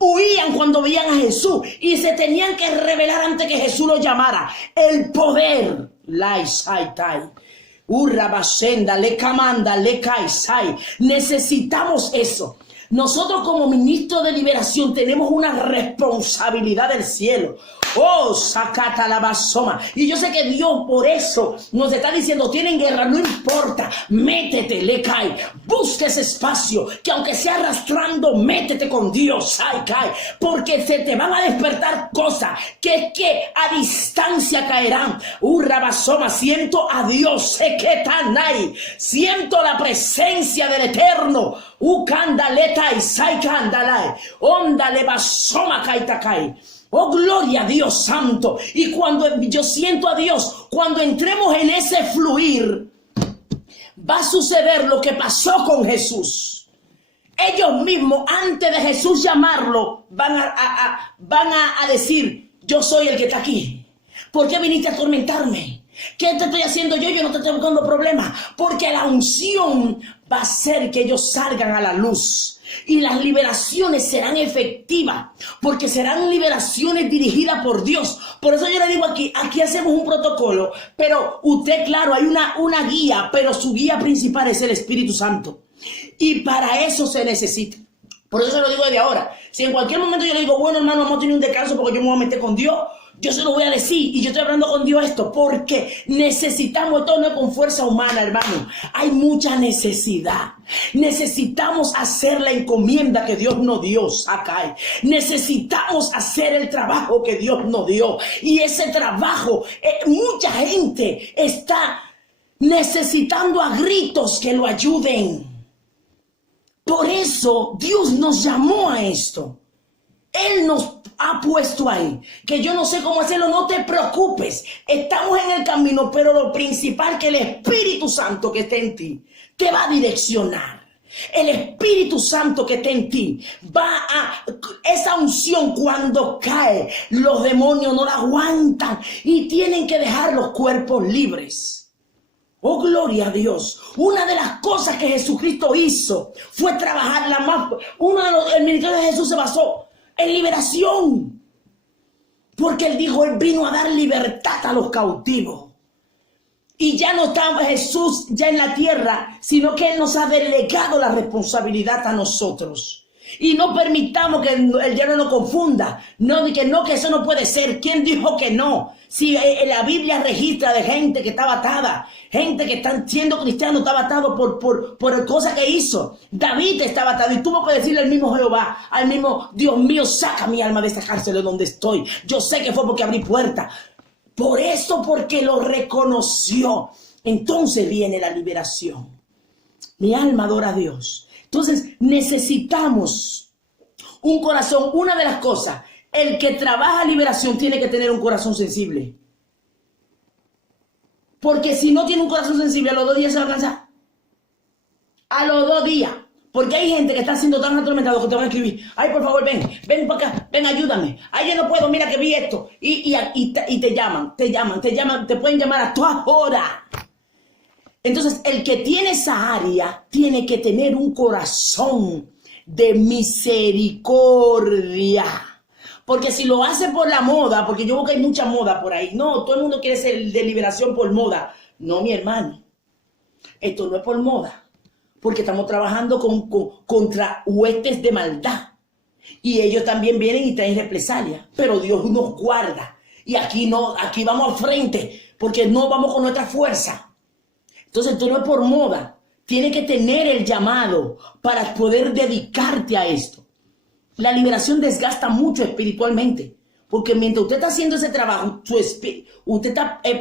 huían cuando veían a Jesús y se tenían que revelar antes que Jesús los llamara. El poder, necesitamos eso. Nosotros como ministros de liberación tenemos una responsabilidad del cielo. Oh, sacata la basoma. Y yo sé que Dios por eso nos está diciendo, tienen guerra, no importa, métete, le cae, busca ese espacio, que aunque sea arrastrando, métete con Dios, ay, cae, porque se te van a despertar cosas que a distancia caerán. Basoma, siento a Dios, sé que tan ahí, siento la presencia del Eterno. Ukandaleta y saikandalai, ondale basoma kaitakai. Oh, gloria a Dios santo. Y cuando yo siento a Dios, cuando entremos en ese fluir, va a suceder lo que pasó con Jesús. Ellos mismos, antes de Jesús llamarlo, van a decir, yo soy el que está aquí. ¿Por qué viniste a atormentarme? ¿Qué te estoy haciendo yo? Yo no te estoy buscando problemas. Porque la unción va a hacer que ellos salgan a la luz. Y las liberaciones serán efectivas, porque serán liberaciones dirigidas por Dios. Por eso yo le digo aquí hacemos un protocolo, pero usted, claro, hay una guía, pero su guía principal es el Espíritu Santo. Y para eso se necesita. Por eso se lo digo desde ahora. Si en cualquier momento yo le digo, bueno, hermano, vamos a tener un descanso porque yo me voy a meter con Dios, yo se lo voy a decir, y yo estoy hablando con Dios esto, porque necesitamos, esto no es con fuerza humana, hermano, hay mucha necesidad. Necesitamos hacer la encomienda que Dios nos dio, Sakai. Necesitamos hacer el trabajo que Dios nos dio, y ese trabajo, mucha gente está necesitando a gritos que lo ayuden. Por eso Dios nos llamó a esto. Él nos ha puesto ahí, que yo no sé cómo hacerlo, no te preocupes, estamos en el camino, pero lo principal, que el Espíritu Santo que está en ti te va a direccionar. El Espíritu Santo que está en ti esa unción cuando cae, los demonios no la aguantan y tienen que dejar los cuerpos libres. Oh, gloria a Dios. Una de las cosas que Jesucristo hizo fue trabajar el ministerio de Jesús se basó en liberación, porque Él dijo, Él vino a dar libertad a los cautivos. Y ya no está Jesús ya en la tierra, sino que Él nos ha delegado la responsabilidad a nosotros. Y no permitamos que el diablo nos confunda. Que eso no puede ser. ¿Quién dijo que no? Si la Biblia registra de gente que estaba atada, gente que están siendo cristianos, estaba atado por cosas que hizo. David estaba atado y tuvo que decirle al mismo Jehová, al mismo Dios mío, saca mi alma de esta cárcel de donde estoy. Yo sé que fue porque abrí puerta. Por eso, porque lo reconoció. Entonces viene la liberación. Mi alma adora a Dios. Entonces necesitamos un corazón. Una de las cosas, el que trabaja liberación tiene que tener un corazón sensible. Porque si no tiene un corazón sensible, a los 2 días se va a cansar. A los 2 días. Porque hay gente que está siendo tan atormentada que te van a escribir, ay, por favor, ven para acá, ven, ayúdame. Ay, yo no puedo, mira que vi esto. Y te llaman, te pueden llamar a todas horas. Entonces, el que tiene esa área tiene que tener un corazón de misericordia. Porque si lo hace por la moda, porque yo veo que hay mucha moda por ahí. No, todo el mundo quiere ser de liberación por moda. No, mi hermano. Esto no es por moda. Porque estamos trabajando contra huestes de maldad. Y ellos también vienen y traen represalia. Pero Dios nos guarda. Y aquí vamos al frente. Porque no vamos con nuestra fuerza. Entonces esto no es por moda. Tienes que tener el llamado para poder dedicarte a esto. La liberación desgasta mucho espiritualmente. Porque mientras usted está haciendo ese trabajo,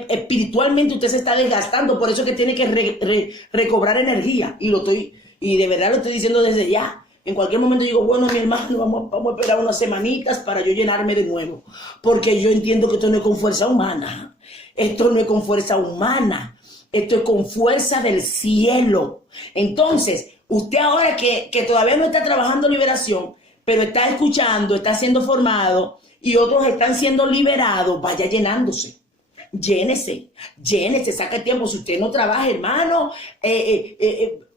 espiritualmente usted se está desgastando. Por eso es que tiene que recobrar energía. Y de verdad lo estoy diciendo desde ya. En cualquier momento digo, bueno, mi hermano, vamos a esperar unas semanitas para yo llenarme de nuevo. Porque yo entiendo que esto no es con fuerza humana. Esto no es con fuerza humana. Esto es con fuerza del cielo. Entonces, usted ahora que todavía no está trabajando liberación, pero está escuchando, está siendo formado y otros están siendo liberados, vaya llenándose. Llénese, saca tiempo. Si usted no trabaja, hermano,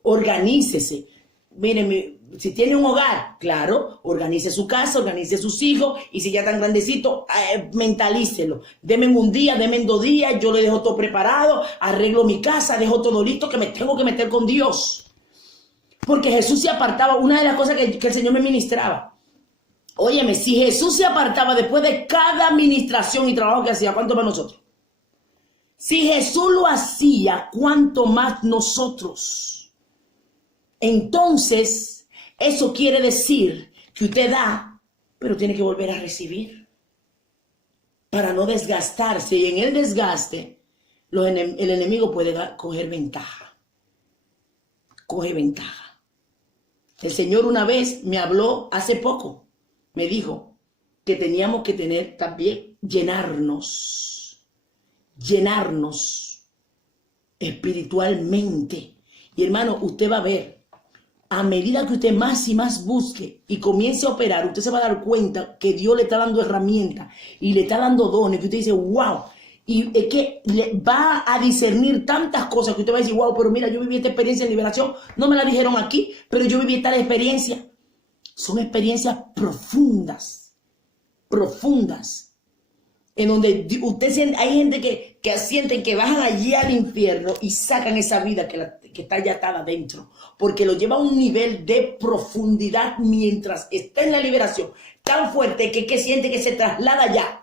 organícese. Miren, si tiene un hogar, claro, organice su casa, organice sus hijos, y si ya están grandecitos, mentalícelo. Deme un día, deme 2 días, yo le dejo todo preparado, arreglo mi casa, dejo todo listo, que me tengo que meter con Dios. Porque Jesús se apartaba, una de las cosas que el Señor me ministraba. Óyeme, si Jesús se apartaba después de cada administración y trabajo que hacía, ¿cuánto más nosotros? Si Jesús lo hacía, ¿cuánto más nosotros? Entonces, eso quiere decir que usted da, pero tiene que volver a recibir para no desgastarse. Y en el desgaste, el enemigo puede coger ventaja. Coge ventaja. El Señor una vez me habló hace poco. Me dijo que teníamos que tener también llenarnos espiritualmente. Y hermano, usted va a ver, a medida que usted más y más busque y comience a operar, usted se va a dar cuenta que Dios le está dando herramientas y le está dando dones, que usted dice, wow, y es que le va a discernir tantas cosas que usted va a decir, wow, pero mira, yo viví esta experiencia de liberación, no me la dijeron aquí, pero yo viví esta experiencia. Son experiencias profundas, en donde usted siente, hay gente que sienten que bajan allí al infierno y sacan esa vida que está ya atada dentro, porque lo lleva a un nivel de profundidad mientras está en la liberación, tan fuerte que siente que se traslada ya.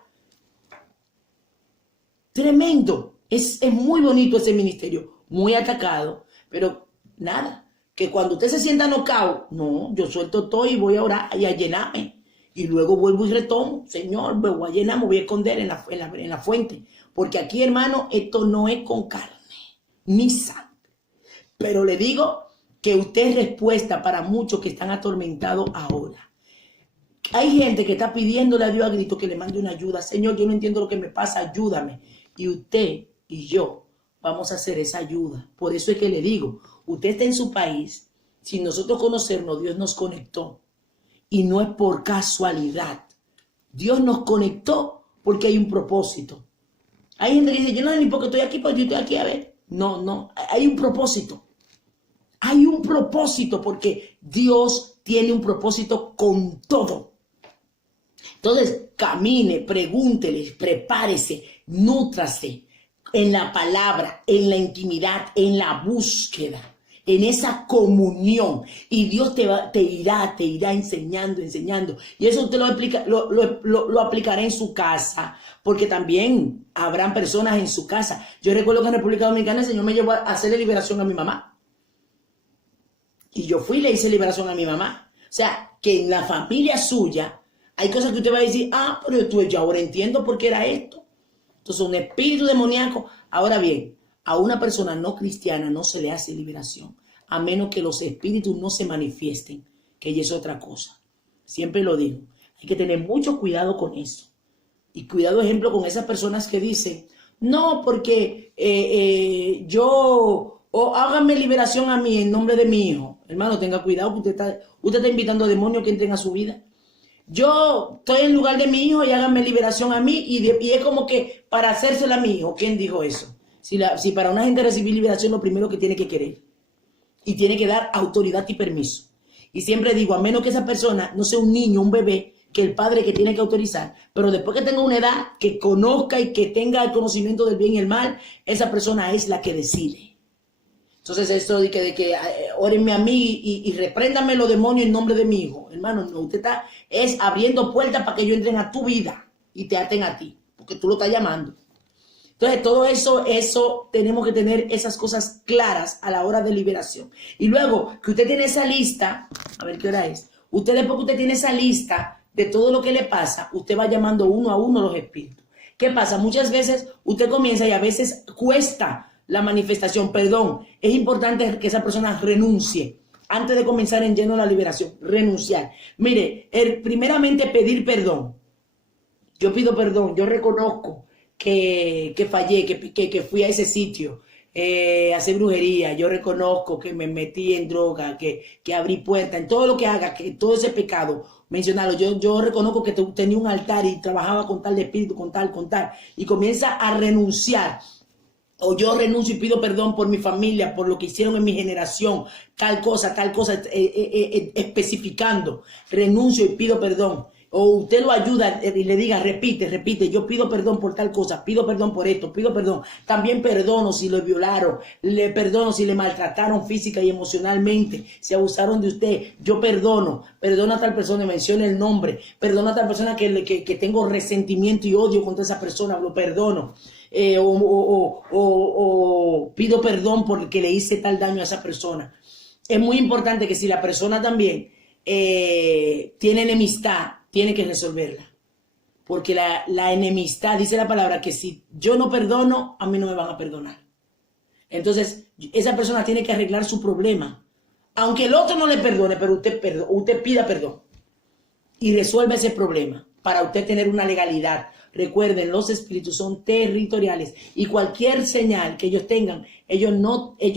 Tremendo, es muy bonito ese ministerio, muy atacado, pero nada. Que cuando usted se sienta knockout, no, yo suelto todo y voy a orar y a llenarme. Y luego vuelvo y retomo. Señor, me voy a llenar, me voy a esconder en la fuente. Porque aquí, hermano, esto no es con carne ni sangre. Pero le digo que usted es respuesta para muchos que están atormentados ahora. Hay gente que está pidiéndole a Dios a grito que le mande una ayuda. Señor, yo no entiendo lo que me pasa, ayúdame. Y usted y yo vamos a hacer esa ayuda. Por eso es que le digo, usted está en su país, sin nosotros conocernos, Dios nos conectó. Y no es por casualidad. Dios nos conectó porque hay un propósito. Hay gente que dice, yo no sé ni por qué estoy aquí, porque yo estoy aquí a ver. No, hay un propósito. Hay un propósito porque Dios tiene un propósito con todo. Entonces, camine, pregúntele, prepárese, nútrase en la palabra, en la intimidad, en la búsqueda, en esa comunión. Y Dios te irá enseñando. Y eso usted lo aplicará en su casa, porque también habrán personas en su casa. Yo recuerdo que en República Dominicana el Señor me llevó a hacerle liberación a mi mamá. Y yo fui y le hice liberación a mi mamá. O sea, que en la familia suya hay cosas que usted va a decir, pero yo ahora entiendo por qué era esto. Entonces, un espíritu demoníaco. Ahora bien, a una persona no cristiana no se le hace liberación, a menos que los espíritus no se manifiesten, que ya es otra cosa. Siempre lo digo. Hay que tener mucho cuidado con eso. Y cuidado, ejemplo, con esas personas que dicen, no, porque háganme liberación a mí en nombre de mi hijo. Hermano, tenga cuidado, que usted está invitando a demonios que entren a su vida. Yo estoy en lugar de mi hijo y háganme liberación a mí y es como que para hacérsela a mi hijo. ¿Quién dijo eso? Si para una gente recibir liberación, lo primero que tiene que querer y tiene que dar autoridad y permiso. Y siempre digo, a menos que esa persona no sea un niño, un bebé, que el padre que tiene que autorizar, pero después que tenga una edad, que conozca y que tenga el conocimiento del bien y el mal, esa persona es la que decide. Entonces eso de que órenme a mí y repréndame los demonios en nombre de mi hijo. Hermano, no, usted está abriendo puertas para que ellos entren a tu vida y te aten a ti, porque tú lo estás llamando. Entonces todo eso tenemos que tener esas cosas claras a la hora de liberación. Y luego que usted tiene esa lista, a ver qué hora es, usted después que usted tiene esa lista de todo lo que le pasa, usted va llamando uno a uno los espíritus. ¿Qué pasa? Muchas veces usted comienza y a veces cuesta la manifestación, perdón, es importante que esa persona renuncie antes de comenzar en lleno la liberación, renunciar. Mire, primeramente pedir perdón. Yo pido perdón, yo reconozco que fallé, que fui a ese sitio a hacer brujería, yo reconozco que me metí en droga, que abrí puertas, en todo lo que haga, que todo ese pecado, mencionarlo. Yo reconozco que tenía un altar y trabajaba con tal de espíritu, con tal, y comienza a renunciar. O yo renuncio y pido perdón por mi familia, por lo que hicieron en mi generación, tal cosa, especificando. Renuncio y pido perdón. o usted lo ayuda y le diga, repite, yo pido perdón por tal cosa, pido perdón por esto, pido perdón. También perdono si lo violaron, le perdono si le maltrataron física y emocionalmente, si abusaron de usted, yo perdono a tal persona, mencione el nombre, perdono a tal persona que tengo resentimiento y odio contra esa persona, lo perdono. O pido perdón porque le hice tal daño a esa persona. Es muy importante que si la persona también tiene enemistad, tiene que resolverla. Porque la enemistad, dice la palabra, que si yo no perdono, a mí no me van a perdonar. Entonces, esa persona tiene que arreglar su problema. Aunque el otro no le perdone, pero usted pida perdón. Y resuelva ese problema para usted tener una legalidad. Recuerden, los espíritus son territoriales y cualquier señal que ellos tengan, ellos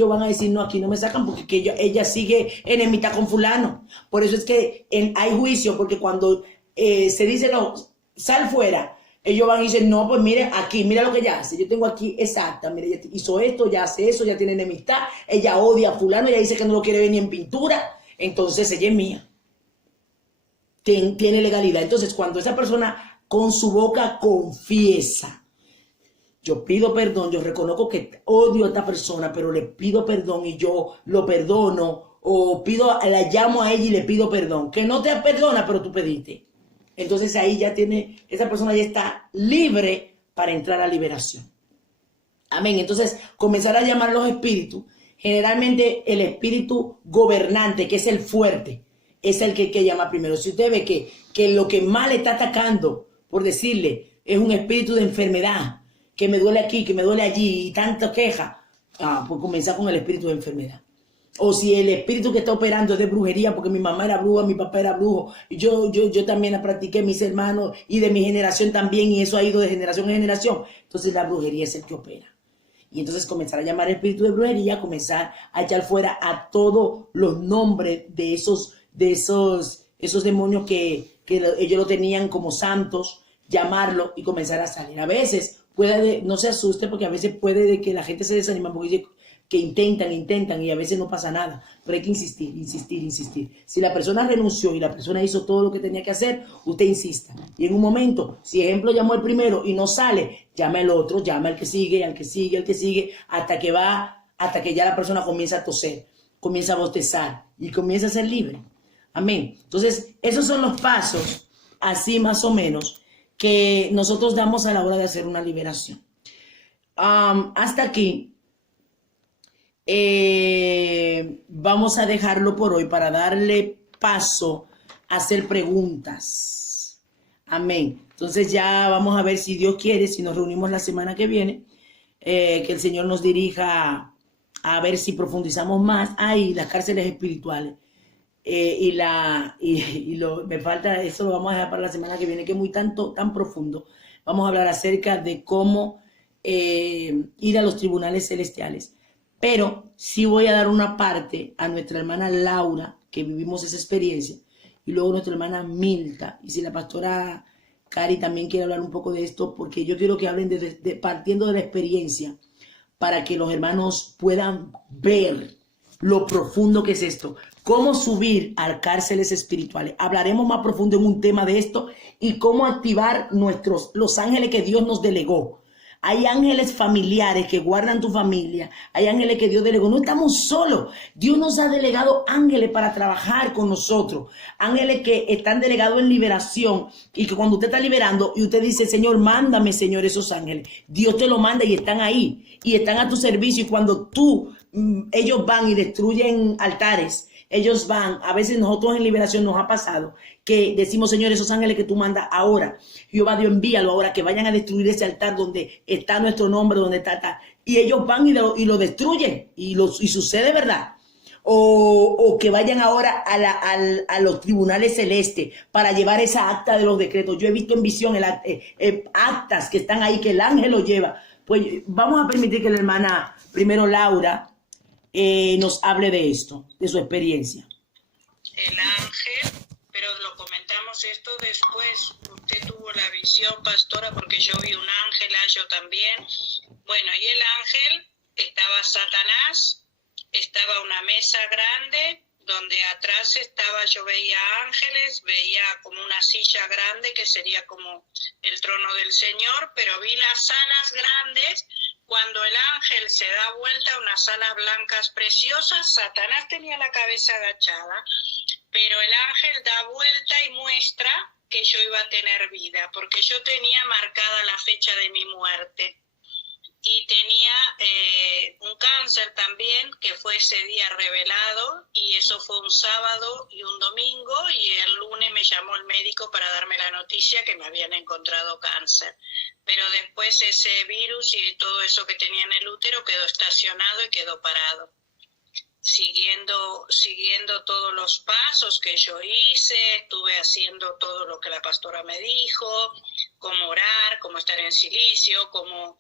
van a decir, no, aquí no me sacan porque ella sigue enemistad con fulano. Por eso es que hay juicio, porque cuando se dice, no, sal fuera, ellos van y dicen, no, pues mire, aquí, mira lo que ella hace. Yo tengo aquí, exacta, mire, ella hizo esto, ya hace eso, ya tiene enemistad, ella odia a fulano, ella dice que no lo quiere ver ni en pintura, entonces ella es mía. Tiene legalidad. Entonces, cuando esa persona con su boca confiesa, yo pido perdón, yo reconozco que odio a esta persona, pero le pido perdón y yo lo perdono, o la llamo a ella y le pido perdón, que no te perdona, pero tú pediste. Entonces ahí esa persona ya está libre para entrar a liberación. Amén. Entonces, comenzar a llamar a los espíritus. Generalmente el espíritu gobernante, que es el fuerte, es el que hay que llamar primero. Si usted ve que lo que más le está atacando, por decirle, es un espíritu de enfermedad, que me duele aquí, que me duele allí, y tanta queja, pues comenzar con el espíritu de enfermedad. O si el espíritu que está operando es de brujería, porque mi mamá era bruja, mi papá era brujo, y yo también la practiqué, mis hermanos, y de mi generación también, y eso ha ido de generación en generación. Entonces la brujería es el que opera. Y entonces comenzar a llamar el espíritu de brujería, comenzar a echar fuera a todos los nombres de esos demonios que ellos lo tenían como santos, llamarlo y comenzar a salir. A veces no se asuste, porque a veces puede de que la gente se desanima porque dice que intentan y a veces no pasa nada, pero hay que insistir. Si la persona renunció y la persona hizo todo lo que tenía que hacer, usted insista. Y en un momento, si ejemplo llamó el primero y no sale, llama el otro, llama al que sigue, hasta que ya la persona comienza a toser, comienza a bostezar y comienza a ser libre. Amén. Entonces, esos son los pasos, así más o menos, que nosotros damos a la hora de hacer una liberación. Hasta aquí. Vamos a dejarlo por hoy para darle paso a hacer preguntas. Amén. Entonces ya vamos a ver, si Dios quiere, si nos reunimos la semana que viene, que el Señor nos dirija a ver si profundizamos más. Las cárceles espirituales. Me falta, eso lo vamos a dejar para la semana que viene, que es muy tan profundo. Vamos a hablar acerca de cómo ir a los tribunales celestiales. Pero sí voy a dar una parte a nuestra hermana Laura, que vivimos esa experiencia, y luego nuestra hermana Milta. Y si la pastora Cari también quiere hablar un poco de esto, porque yo quiero que hablen partiendo de la experiencia, para que los hermanos puedan ver lo profundo que es esto. Cómo subir a cárceles espirituales. Hablaremos más profundo en un tema de esto y cómo activar los ángeles que Dios nos delegó. Hay ángeles familiares que guardan tu familia. Hay ángeles que Dios delegó. No estamos solos. Dios nos ha delegado ángeles para trabajar con nosotros. Ángeles que están delegados en liberación. Y que cuando usted está liberando y usted dice, Señor, mándame, Señor, esos ángeles. Dios te lo manda y están ahí. Y están a tu servicio. Y cuando ellos van y destruyen altares, ellos van, a veces nosotros en liberación nos ha pasado que decimos, Señor, esos ángeles que tú mandas ahora, Jehová Dios, envíalo ahora, que vayan a destruir ese altar donde está nuestro nombre, donde está. Y ellos van y lo destruyen y sucede, ¿verdad? O que vayan ahora a los tribunales celestes para llevar esa acta de los decretos. Yo he visto en visión actas que están ahí, que el ángel lo lleva. Pues vamos a permitir que la hermana, primero Laura, nos hable de esto, de su experiencia. El ángel, pero lo comentamos esto después. Usted tuvo la visión, pastora, porque yo vi un ángel, yo también. Bueno, y el ángel, estaba Satanás, estaba una mesa grande donde atrás estaba, yo veía ángeles, veía como una silla grande que sería como el trono del Señor, pero vi las alas grandes. Cuando el ángel se da vuelta, unas alas blancas preciosas, Satanás tenía la cabeza agachada, pero el ángel da vuelta y muestra que yo iba a tener vida, porque yo tenía marcada la fecha de mi muerte. Y tenía un cáncer también, que fue ese día revelado, y eso fue un sábado y un domingo, y el lunes me llamó el médico para darme la noticia que me habían encontrado cáncer. Pero después ese virus y todo eso que tenía en el útero quedó estacionado y quedó parado. Siguiendo todos los pasos que yo hice, estuve haciendo todo lo que la pastora me dijo, cómo orar, cómo estar en silicio, cómo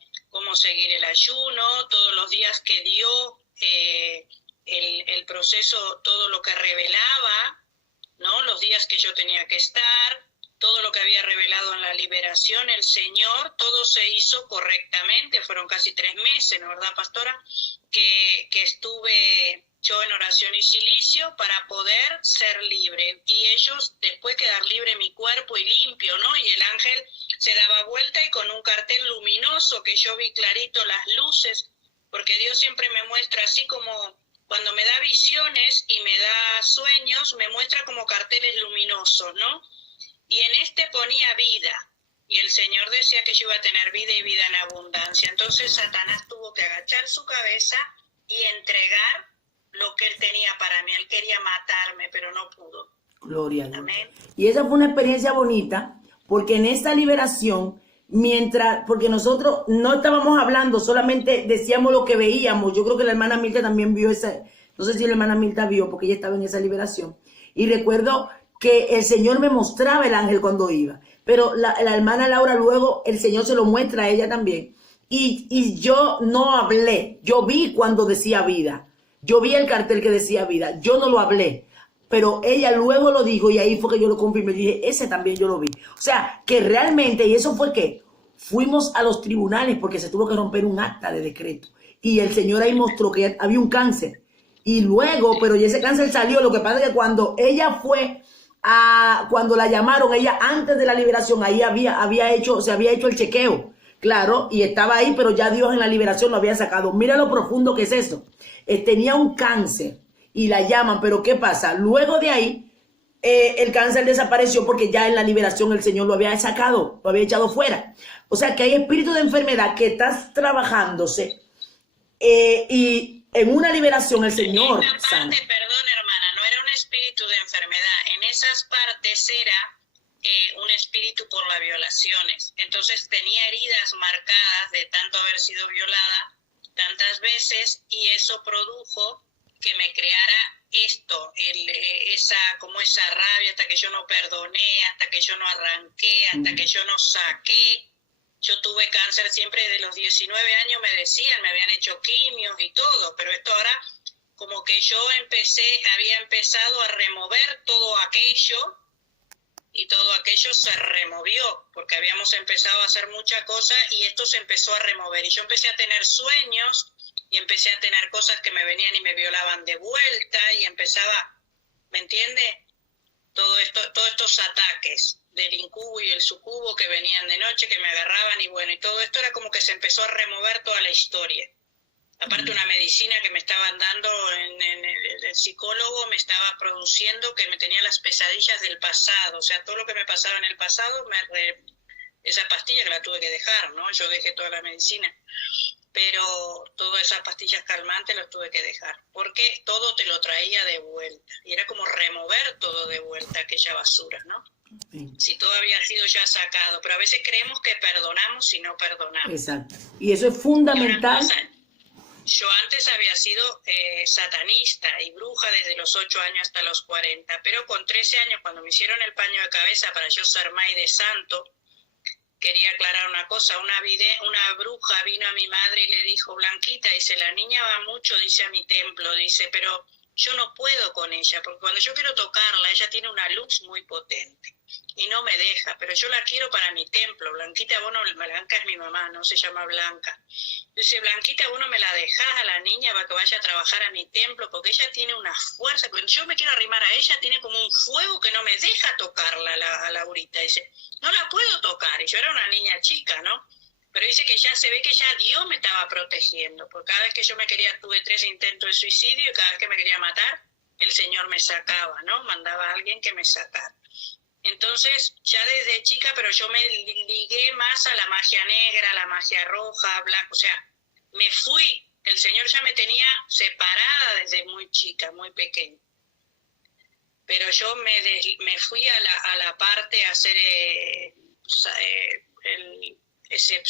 seguir el ayuno, todos los días que dio el proceso, todo lo que revelaba, ¿no? Los días que yo tenía que estar, todo lo que había revelado en la liberación, el Señor, todo se hizo correctamente. Fueron casi 3 meses, ¿no, verdad, pastora? Que estuve yo en oración y silicio para poder ser libre. Y ellos, después quedar libre mi cuerpo y limpio, ¿no? Y el ángel se daba vuelta y con un cartel luminoso que yo vi clarito las luces, porque Dios siempre me muestra así como cuando me da visiones y me da sueños, me muestra como carteles luminosos, ¿no? Y en este ponía vida, y el Señor decía que yo iba a tener vida y vida en abundancia. Entonces Satanás tuvo que agachar su cabeza y entregar lo que él tenía para mí. Él quería matarme, pero no pudo. Gloria a Dios. Amén. Y esa fue una experiencia bonita, porque en esta liberación, porque nosotros no estábamos hablando, solamente decíamos lo que veíamos. Yo creo que la hermana Milta también vio esa, no sé si la hermana Milta vio, porque ella estaba en esa liberación. Y recuerdo que el Señor me mostraba el ángel cuando iba, pero la hermana Laura luego, el Señor se lo muestra a ella también. Y yo no hablé, yo vi cuando decía vida, yo vi el cartel que decía vida, yo no lo hablé, pero ella luego lo dijo y ahí fue que yo lo confirmé, dije, ese también yo lo vi. O sea, que realmente, y eso fue que fuimos a los tribunales porque se tuvo que romper un acta de decreto y el Señor ahí mostró que había un cáncer y luego, pero ya ese cáncer salió. Lo que pasa es que cuando ella fue cuando la llamaron, ella antes de la liberación, ahí se había hecho el chequeo, claro, y estaba ahí, pero ya Dios en la liberación lo había sacado. Mira lo profundo que es eso. Tenía un cáncer y la llaman, pero ¿qué pasa? Luego de ahí, el cáncer desapareció porque ya en la liberación el Señor lo había sacado, lo había echado fuera. O sea que hay espíritu de enfermedad que estás trabajándose y en una liberación el Señor sana. Perdón, hermana, no era un espíritu de enfermedad. En esas partes era un espíritu por las violaciones. Entonces tenía heridas marcadas de tanto haber sido violada tantas veces y eso produjo que me creara esto, esa rabia hasta que yo no perdoné, hasta que yo no arranqué, hasta que yo no saqué. Yo tuve cáncer siempre desde los 19 años, me decían, me habían hecho quimios y todo, pero esto ahora como que yo había empezado a remover todo aquello y todo aquello se removió porque habíamos empezado a hacer muchas cosas y esto se empezó a remover y yo empecé a tener sueños y empecé a tener cosas que me venían y me violaban de vuelta y empezaba, ¿me entiende? Todos estos ataques del incubo y el sucubo que venían de noche, que me agarraban y bueno, y todo esto era como que se empezó a remover toda la historia. Aparte una medicina que me estaban dando el psicólogo me estaba produciendo que me tenía las pesadillas del pasado, o sea, todo lo que me pasaba en el pasado, esa pastilla que la tuve que dejar, ¿no? Yo dejé toda la medicina, pero todas esas pastillas calmantes las tuve que dejar, porque todo te lo traía de vuelta, y era como remover todo de vuelta, aquella basura, ¿no? Sí. Si todo había sido ya sacado, pero a veces creemos que perdonamos y no perdonamos. Exacto, y eso es fundamental. Yo antes había sido satanista y bruja desde los 8 años hasta los 40, pero con 13 años, cuando me hicieron el paño de cabeza para yo ser May de santo, quería aclarar una cosa, una bruja vino a mi madre y le dijo, Blanquita, dice, la niña va mucho, dice, a mi templo, dice, pero yo no puedo con ella, porque cuando yo quiero tocarla, ella tiene una luz muy potente y no me deja, pero yo la quiero para mi templo. Blanquita, vos no, Blanca es mi mamá, no se llama Blanca. Dice, Blanquita, vos no me la dejás a la niña para que vaya a trabajar a mi templo, porque ella tiene una fuerza. Cuando yo me quiero arrimar a ella, tiene como un fuego que no me deja tocarla a Laurita. Dice, no la puedo tocar. Y yo era una niña chica, ¿no? Pero dice que ya se ve que ya Dios me estaba protegiendo, porque cada vez que yo me quería, tuve 3 intentos de suicidio, y cada vez que me quería matar, el Señor me sacaba, ¿no? Mandaba a alguien que me sacara. Entonces, ya desde chica, pero yo me ligué más a la magia negra, a la magia roja, blanca, o sea, me fui, el Señor ya me tenía separada desde muy chica, muy pequeña. Pero yo me fui a la parte a hacer ese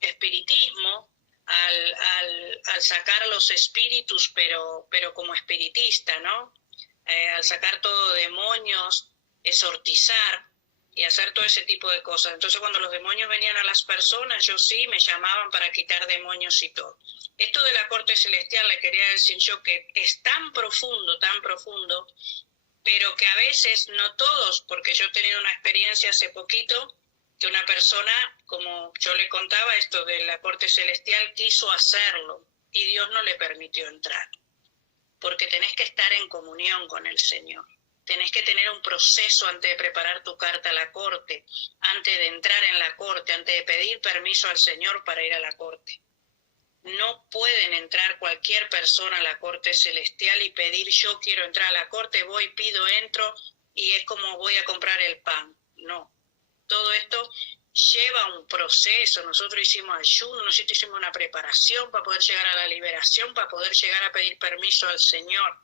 espiritismo, al sacar los espíritus, pero como espiritista, ¿no? Al sacar todo demonios, exorcizar y hacer todo ese tipo de cosas. Entonces cuando los demonios venían a las personas, yo sí, me llamaban para quitar demonios y todo. Esto de la corte celestial, le quería decir yo que es tan profundo, pero que a veces, no todos, porque yo he tenido una experiencia hace poquito, que una persona, como yo le contaba esto de la corte celestial, quiso hacerlo y Dios no le permitió entrar. Porque tenés que estar en comunión con el Señor. Tenés que tener un proceso antes de preparar tu carta a la corte, antes de entrar en la corte, antes de pedir permiso al Señor para ir a la corte. No pueden entrar cualquier persona a la corte celestial y pedir yo quiero entrar a la corte, voy, pido, entro y es como voy a comprar el pan. No. Todo esto lleva un proceso. Nosotros hicimos ayuno, nosotros hicimos una preparación para poder llegar a la liberación, para poder llegar a pedir permiso al Señor.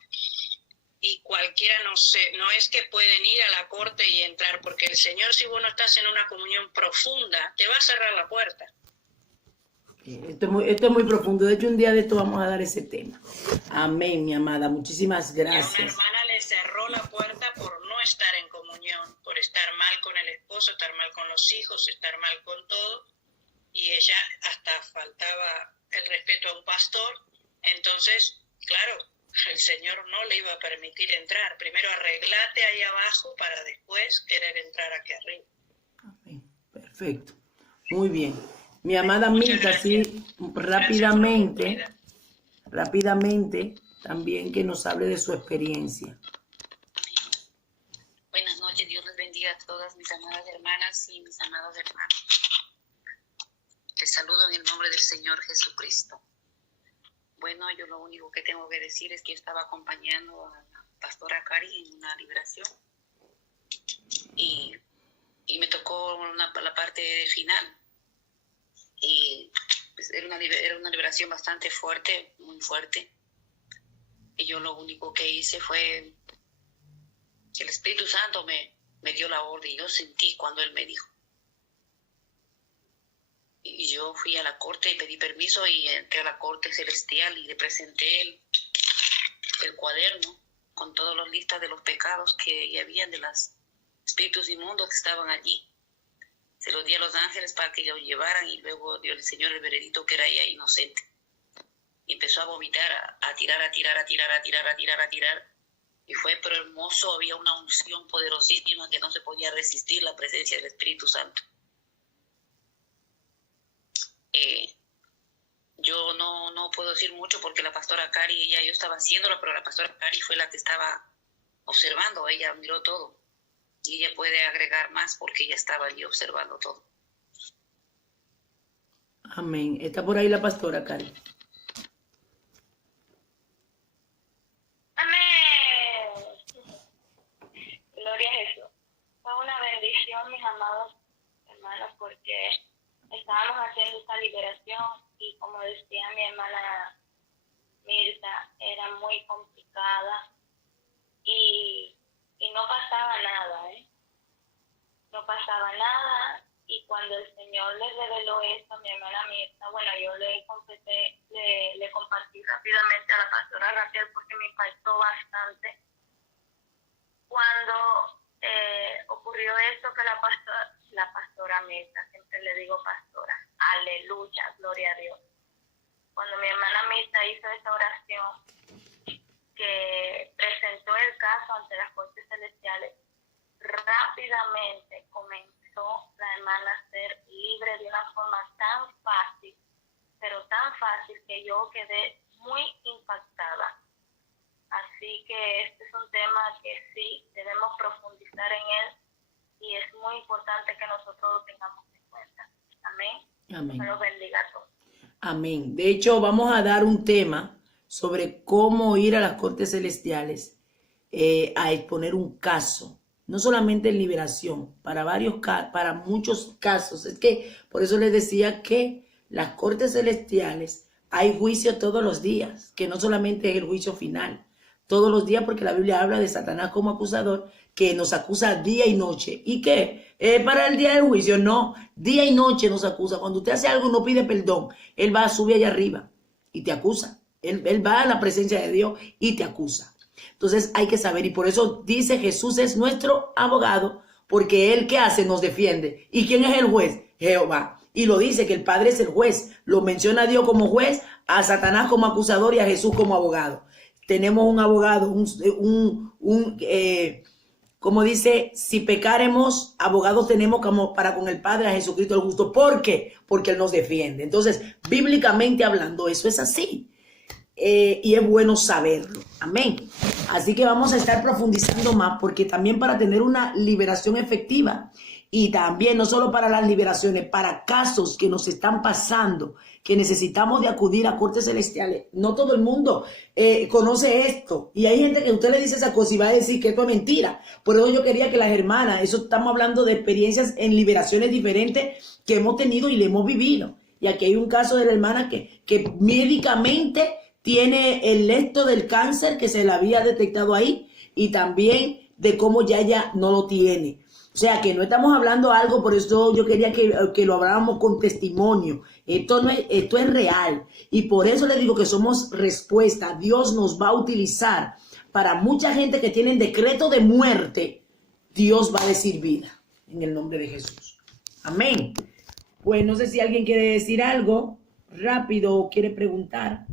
Y cualquiera no es que pueden ir a la corte y entrar, porque el Señor, si vos no estás en una comunión profunda, te va a cerrar la puerta. Esto es muy profundo. De hecho, un día de esto vamos a dar ese tema. Amén, mi amada. Muchísimas Y a gracias. una hermana le cerró la puerta por no estar en comunión, por estar mal con el esposo, estar mal con los hijos, estar mal con todo. Y ella hasta faltaba el respeto a un pastor. Entonces, claro, el Señor no le iba a permitir entrar. Primero arreglate ahí abajo para después querer entrar aquí arriba. Amén. Perfecto. Muy bien. Mi amada Muchas Milka, gracias. sí, Gracias por la oportunidad. rápidamente, también que nos hable de su experiencia. Buenas noches, Dios les bendiga a todas mis amadas hermanas y mis amados hermanos. Les saludo en el nombre del Señor Jesucristo. Bueno, yo lo único que tengo que decir es que yo estaba acompañando a la pastora Cari en una liberación y me tocó la parte final. Y pues, era una liberación bastante fuerte, muy fuerte. Y yo lo único que hice fue que el Espíritu Santo me dio la orden. Y yo sentí cuando Él me dijo. Y yo fui a la corte y pedí permiso y entré a la corte celestial y le presenté el cuaderno con todas las listas de los pecados que habían de los espíritus inmundos que estaban allí. Se los di a los ángeles para que lo llevaran y luego dio el Señor el veredicto que era ella inocente. Y empezó a vomitar, a tirar. Y fue pero hermoso, había una unción poderosísima que no se podía resistir la presencia del Espíritu Santo. Yo no puedo decir mucho porque la pastora Cari, yo estaba haciéndolo, pero la pastora Cari fue la que estaba observando, ella miró todo. Y ella puede agregar más porque ella estaba allí observando todo. Amén. Está por ahí la pastora, Cari. Amén. Gloria a Jesús. Fue una bendición, mis amados hermanos, porque estábamos haciendo esta liberación y como decía mi hermana Mirta, era muy complicada y no pasaba nada, No pasaba nada y cuando el Señor le reveló esto a mi hermana Mirta, bueno, yo le compartí rápidamente a la pastora Raquel porque me impactó bastante. Cuando ocurrió esto que la pastora Mirta, siempre le digo pastora, aleluya, gloria a Dios. Cuando mi hermana Mirta hizo esa oración, que presentó el caso ante las Cortes Celestiales, rápidamente comenzó la hermana a ser libre de una forma tan fácil, pero tan fácil que yo quedé muy impactada. Así que este es un tema que sí debemos profundizar en él y es muy importante que nosotros lo tengamos en cuenta. Amén. Amén. Dios los bendiga a todos. Amén. De hecho, vamos a dar un tema sobre cómo ir a las Cortes Celestiales a exponer un caso. No solamente en liberación, para muchos casos. Es que por eso les decía que las Cortes Celestiales hay juicio todos los días, que no solamente es el juicio final. Todos los días, porque la Biblia habla de Satanás como acusador, que nos acusa día y noche. ¿Y qué? Para el día del juicio, no. Día y noche nos acusa. Cuando usted hace algo y no pide perdón, él va a subir allá arriba y te acusa. Él va a la presencia de Dios y te acusa. Entonces hay que saber, y por eso dice Jesús es nuestro abogado, porque él ¿qué hace? Nos defiende. ¿Y quién es el juez? Jehová. Y lo dice que el Padre es el juez. Lo menciona a Dios como juez, a Satanás como acusador y a Jesús como abogado. Tenemos un abogado, como dice, si pecaremos, abogados tenemos como para con el Padre, a Jesucristo el justo. ¿Por qué? Porque Él nos defiende. Entonces, bíblicamente hablando, eso es así. Y es bueno saberlo. Amén. Así que vamos a estar profundizando más, porque también para tener una liberación efectiva, y también no solo para las liberaciones, para casos que nos están pasando, que necesitamos de acudir a Cortes Celestiales. No todo el mundo conoce esto, y hay gente que usted le dice esa cosa y va a decir que esto es mentira. Por eso yo quería que las hermanas, eso estamos hablando de experiencias en liberaciones diferentes que hemos tenido y le hemos vivido. Y aquí hay un caso de la hermana que médicamente tiene el esto del cáncer que se le había detectado ahí, y también de cómo ya ella no lo tiene. O sea, que no estamos hablando algo, por eso yo quería que lo habláramos con testimonio. Esto es real. Y por eso le digo que somos respuesta. Dios nos va a utilizar para mucha gente que tiene decreto de muerte. Dios va a decir vida en el nombre de Jesús. Amén. Pues no sé si alguien quiere decir algo rápido o quiere preguntar.